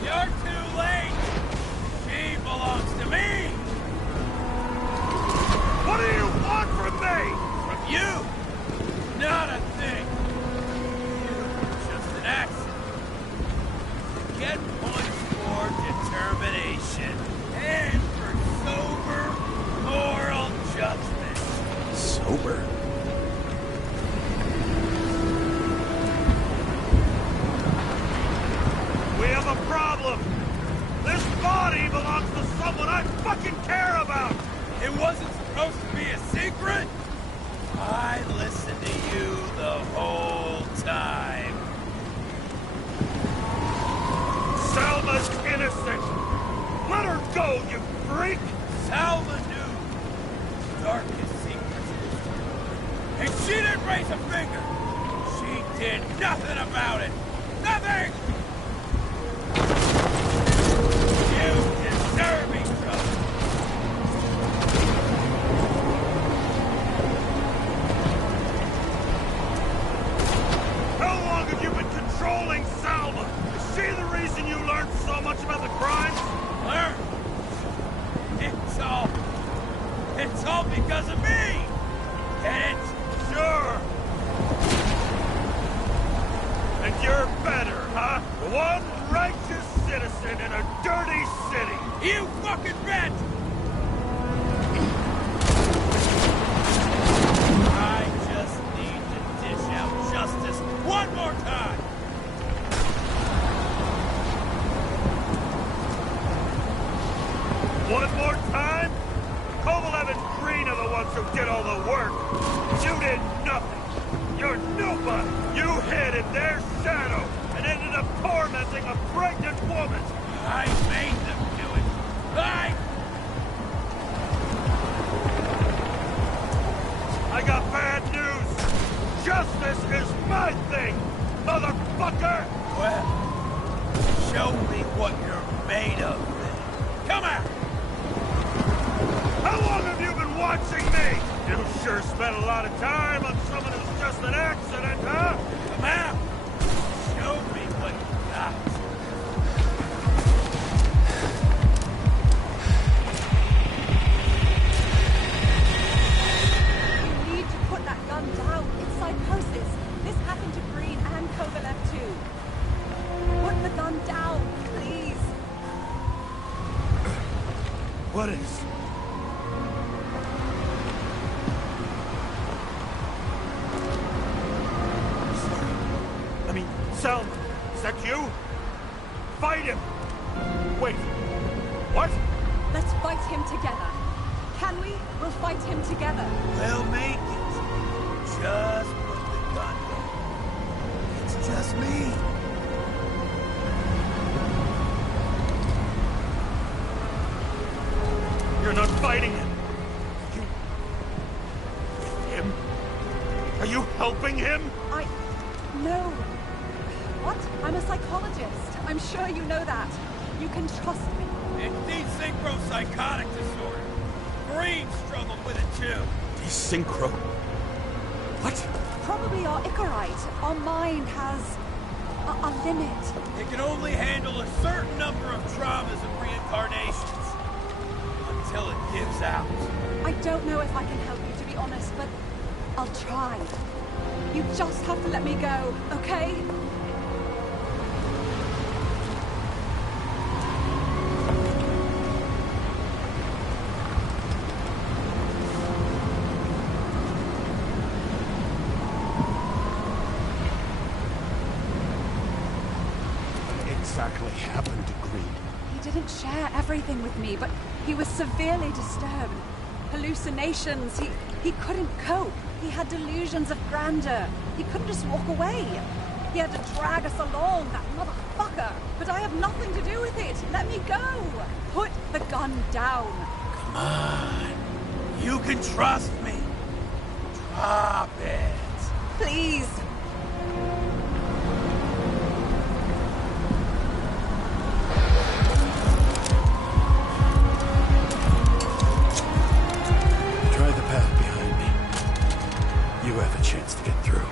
You're too late! She belongs to me! What do you want from me? From you! Not a thing! You're just an accident. Get points for determination and for sober moral judgment. Sober? We have a problem. This body belongs to someone I fucking care about. It wasn't supposed to be a secret? I listened to you the whole time. Salma's innocent. Let her go, you freak. Salma knew the darkest secrets of this world. And she didn't raise a finger. She did nothing about it. Nothing! You deserve each other. Tell one righteous citizen in a dirty city! You fucking bitch! I just need to dish out justice one more time! One more time? Kovalev and Green are the ones who did all the work. You did nothing. You're nobody. You hid in their shadow and ended up tormenting a pregnant woman. I made them do it. I got bad news. Justice is my thing, motherfucker. Well, show me what you're made of, then. Come out. How long have you been watching me? You sure spent a lot of time on someone who's just an accident, huh? Come out! Show me what you got. You need to put that gun down. It's psychosis. This happened to Green and Kovalev too. Put the gun down, please. What is... Selma, is that you? Fight him! Wait, what? Let's fight him together. Can we? We'll fight him together. We'll make it. Just put the gun down. It's just me. You're not fighting him. Him? Are you helping him? No. What? I'm a psychologist. I'm sure you know that. You can trust me. It's desynchropsychotic disorder. Green struggled with it too. Desynchro? What? Probably our Icarite. Our mind has a limit. It can only handle a certain number of traumas and reincarnations. Until it gives out. I don't know if I can help you, to be honest, but I'll try. You just have to let me go, okay? What exactly happened to Green? He didn't share everything with me, but he was severely disturbed. Hallucinations. He couldn't cope. He had delusions of grandeur. He couldn't just walk away. He had to drag us along, that motherfucker. But I have nothing to do with it. Let me go. Put the gun down. Come on. You can trust me. Drop it. Please. Try the path behind me. You have a chance to get through.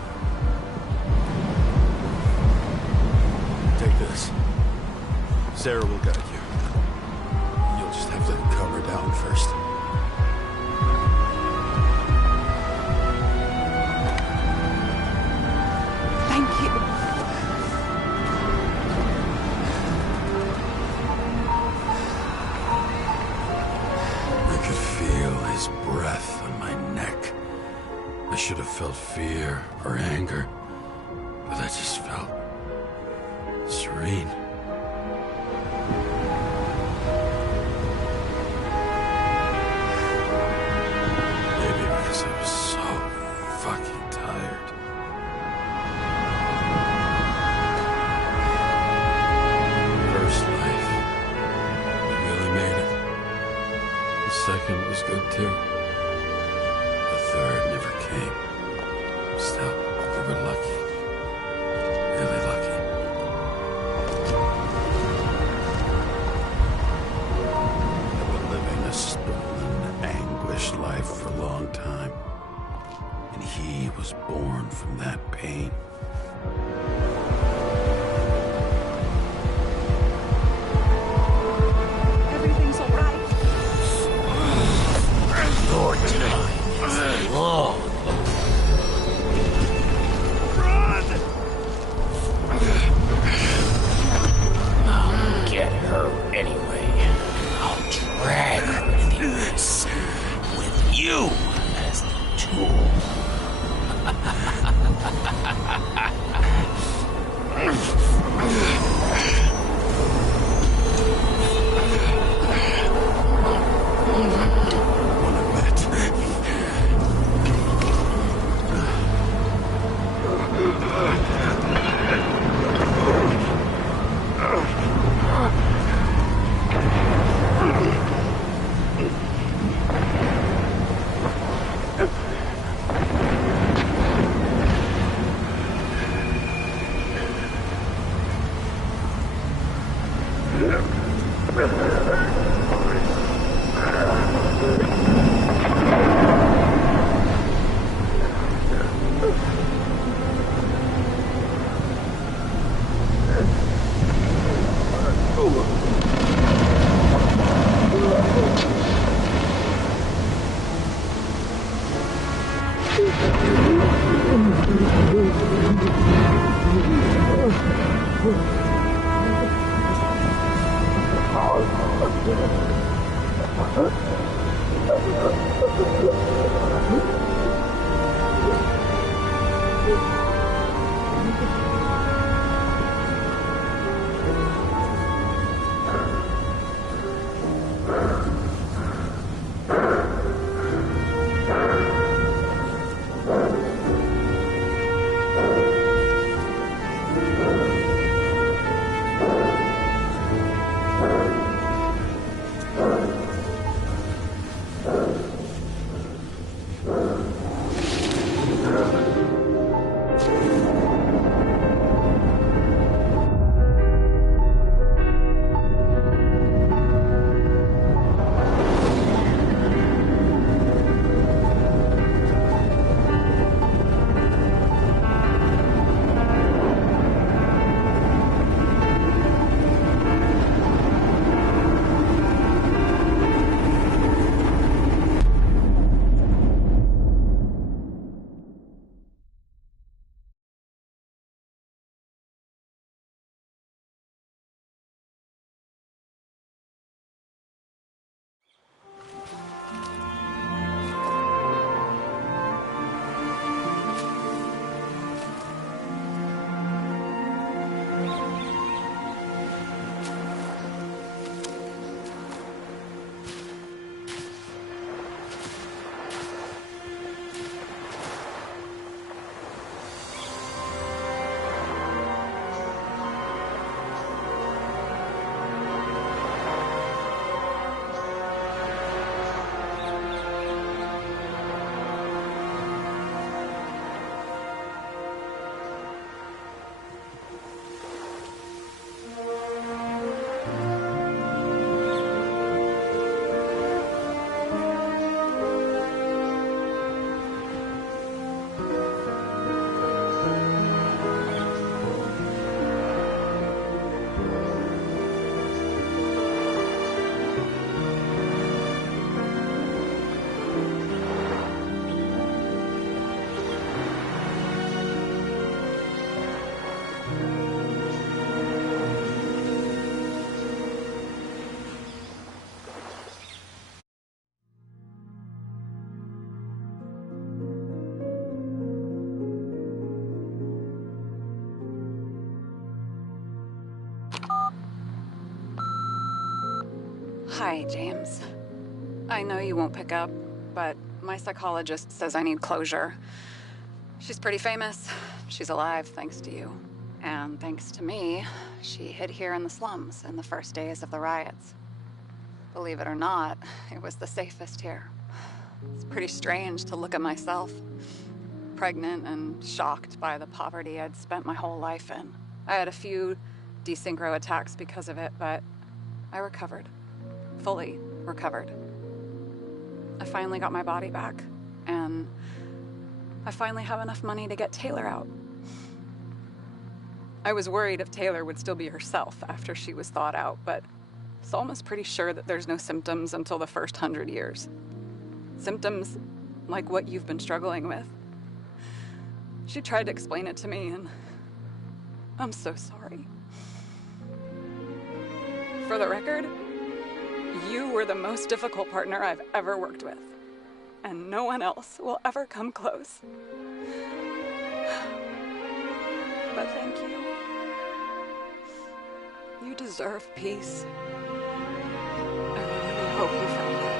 Take this. Sarah will guide you. You'll just have to calm her down first. Thank you. I could feel his breath on my neck. I should have felt fear or anger, but I just felt serene. Maybe because I was so fucking tired. First life, I really made it. The second was good too. The third never came. Still, we were lucky. Really lucky. I've been living a stolen, anguished life for a long time. And he was born from that pain. Everything's all right. Hi, James. I know you won't pick up, but my psychologist says I need closure. She's pretty famous. She's alive thanks to you. And thanks to me, she hid here in the slums in the first days of the riots. Believe it or not, it was the safest here. It's pretty strange to look at myself, pregnant and shocked by the poverty I'd spent my whole life in. I had a few desynchro attacks because of it, but I recovered. Fully recovered. I finally got my body back, and I finally have enough money to get Taylor out. I was worried if Taylor would still be herself after she was thawed out, but Salma's pretty sure that there's no symptoms until the first 100 years. Symptoms like what you've been struggling with. She tried to explain it to me, and I'm so sorry. For the record, you were the most difficult partner I've ever worked with, and no one else will ever come close. But thank you. You deserve peace. I really hope you found it.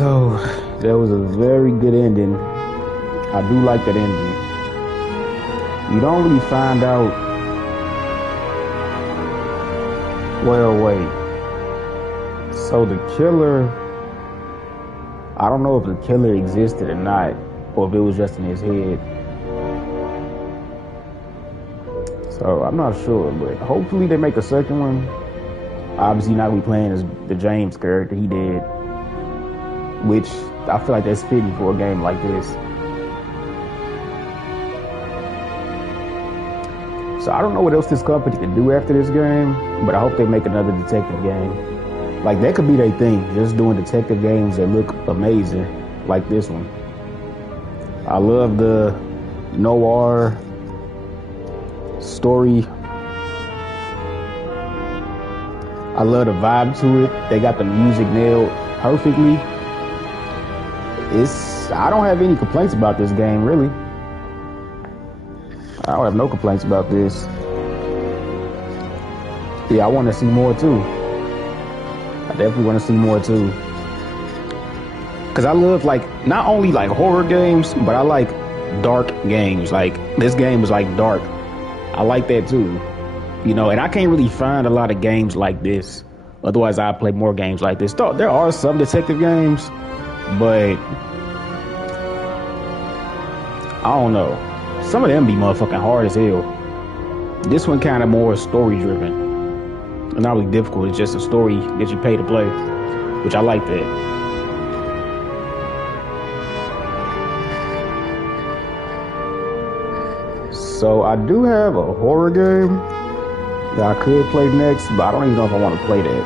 So that was a very good ending. I do like that ending. You don't really find out. Well, wait. So the killer, I don't know if the killer existed or not, or if it was just in his head. So I'm not sure, but hopefully they make a second one. Obviously not we playing as the James character, he did. Which I feel like that's fitting for a game like this. So I don't know what else this company can do after this game, but I hope they make another detective game. Like that could be their thing, just doing detective games that look amazing, like this one. I love the noir story. I love the vibe to it. They got the music nailed perfectly. I don't have any complaints about this game, really. I don't have no complaints about this. Yeah, I want to see more too. I definitely want to see more too. Cause I love like not only like horror games, but I like dark games. Like this game is like dark. I like that too. You know, and I can't really find a lot of games like this. Otherwise, I play more games like this. There are some detective games, but I don't know. Some of them be motherfucking hard as hell. This one kind of more story driven. And not really difficult. It's just a story that you pay to play, which I like that. So I do have a horror game that I could play next, but I don't even know if I want to play that.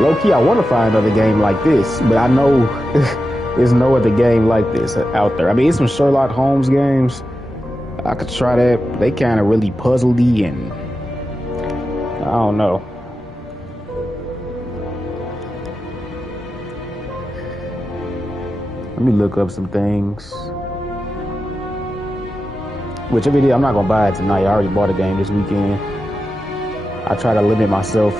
Low-key, I want to find another game like this, but I know there's no other game like this out there. I mean, it's some Sherlock Holmes games. I could try that. They kind of really puzzly and I don't know. Let me look up some things. Whichever it is, I'm not gonna buy it tonight. I already bought a game this weekend. I try to limit myself.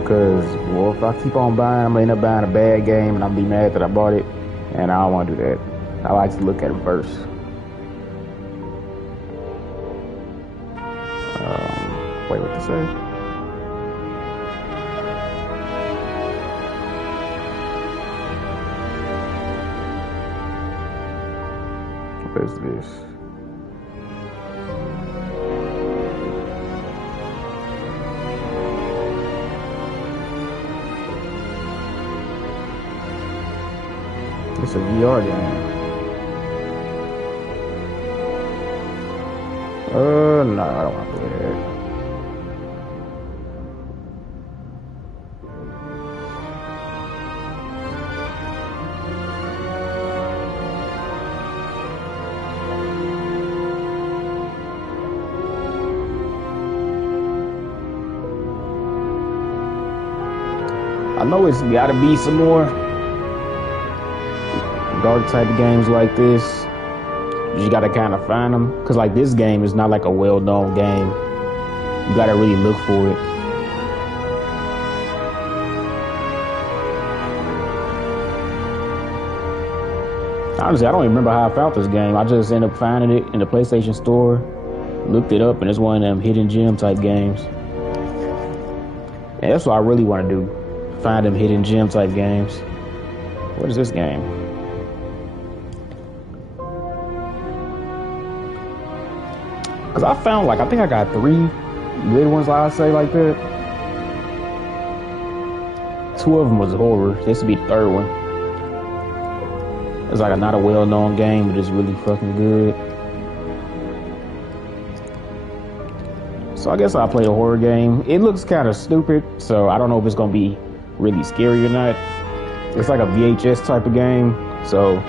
Because, well, if I keep on buying, I'm gonna end up buying a bad game and I'm gonna be mad that I bought it. And I don't wanna do that. I like to look at them first. Wait, what to say? What is this? It's a VR game. No, I don't want to play that. I know it's gotta be some more dark type of games like this. You just gotta kind of find them, cause like this game is not like a well-known game. You gotta really look for it. Honestly, I don't even remember how I found this game. I just ended up finding it in the PlayStation Store, looked it up, and it's one of them hidden gem type games. And that's what I really want to do. Find them hidden gem type games. What is this game? Cause I found like, I think I got 3 good ones, I'd say, like that. 2 of them was horror. This would be the 3rd one. It's like not a well-known game, but it's really fucking good. So I guess I'll play a horror game. It looks kind of stupid, so I don't know if it's gonna be really scary or not. It's like a VHS type of game, so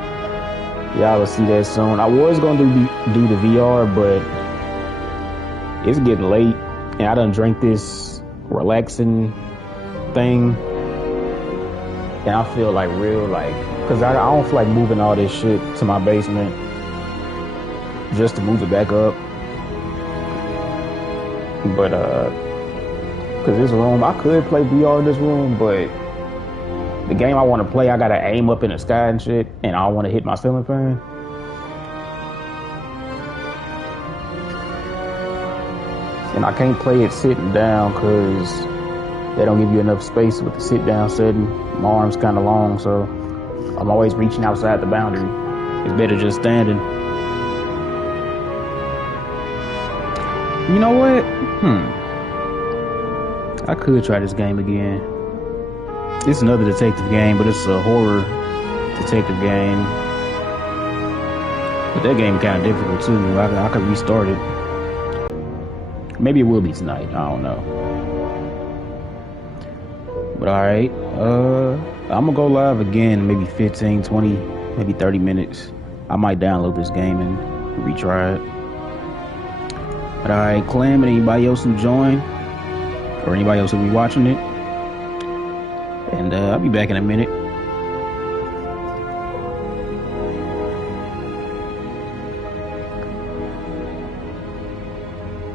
y'all will see that soon. I was gonna do the VR, but it's getting late, and I done drank this relaxing thing, and I feel like real like, cause I don't feel like moving all this shit to my basement just to move it back up. But cause this room, I could play VR in this room, but the game I want to play, I gotta aim up in the sky and shit, and I don't want to hit my ceiling fan. And I can't play it sitting down because they don't give you enough space with the sit down setting. My arm's kind of long, so I'm always reaching outside the boundary. It's better just standing. You know what? I could try this game again. It's another detective game, but it's a horror detective game. But that game kind of difficult too. I could restart it. Maybe it will be tonight. I don't know. But alright. I'm gonna go live again in maybe 15, 20, maybe 30 minutes. I might download this game and retry it. But alright, Clem and anybody else who joined, or anybody else who be watching it. And I'll be back in a minute.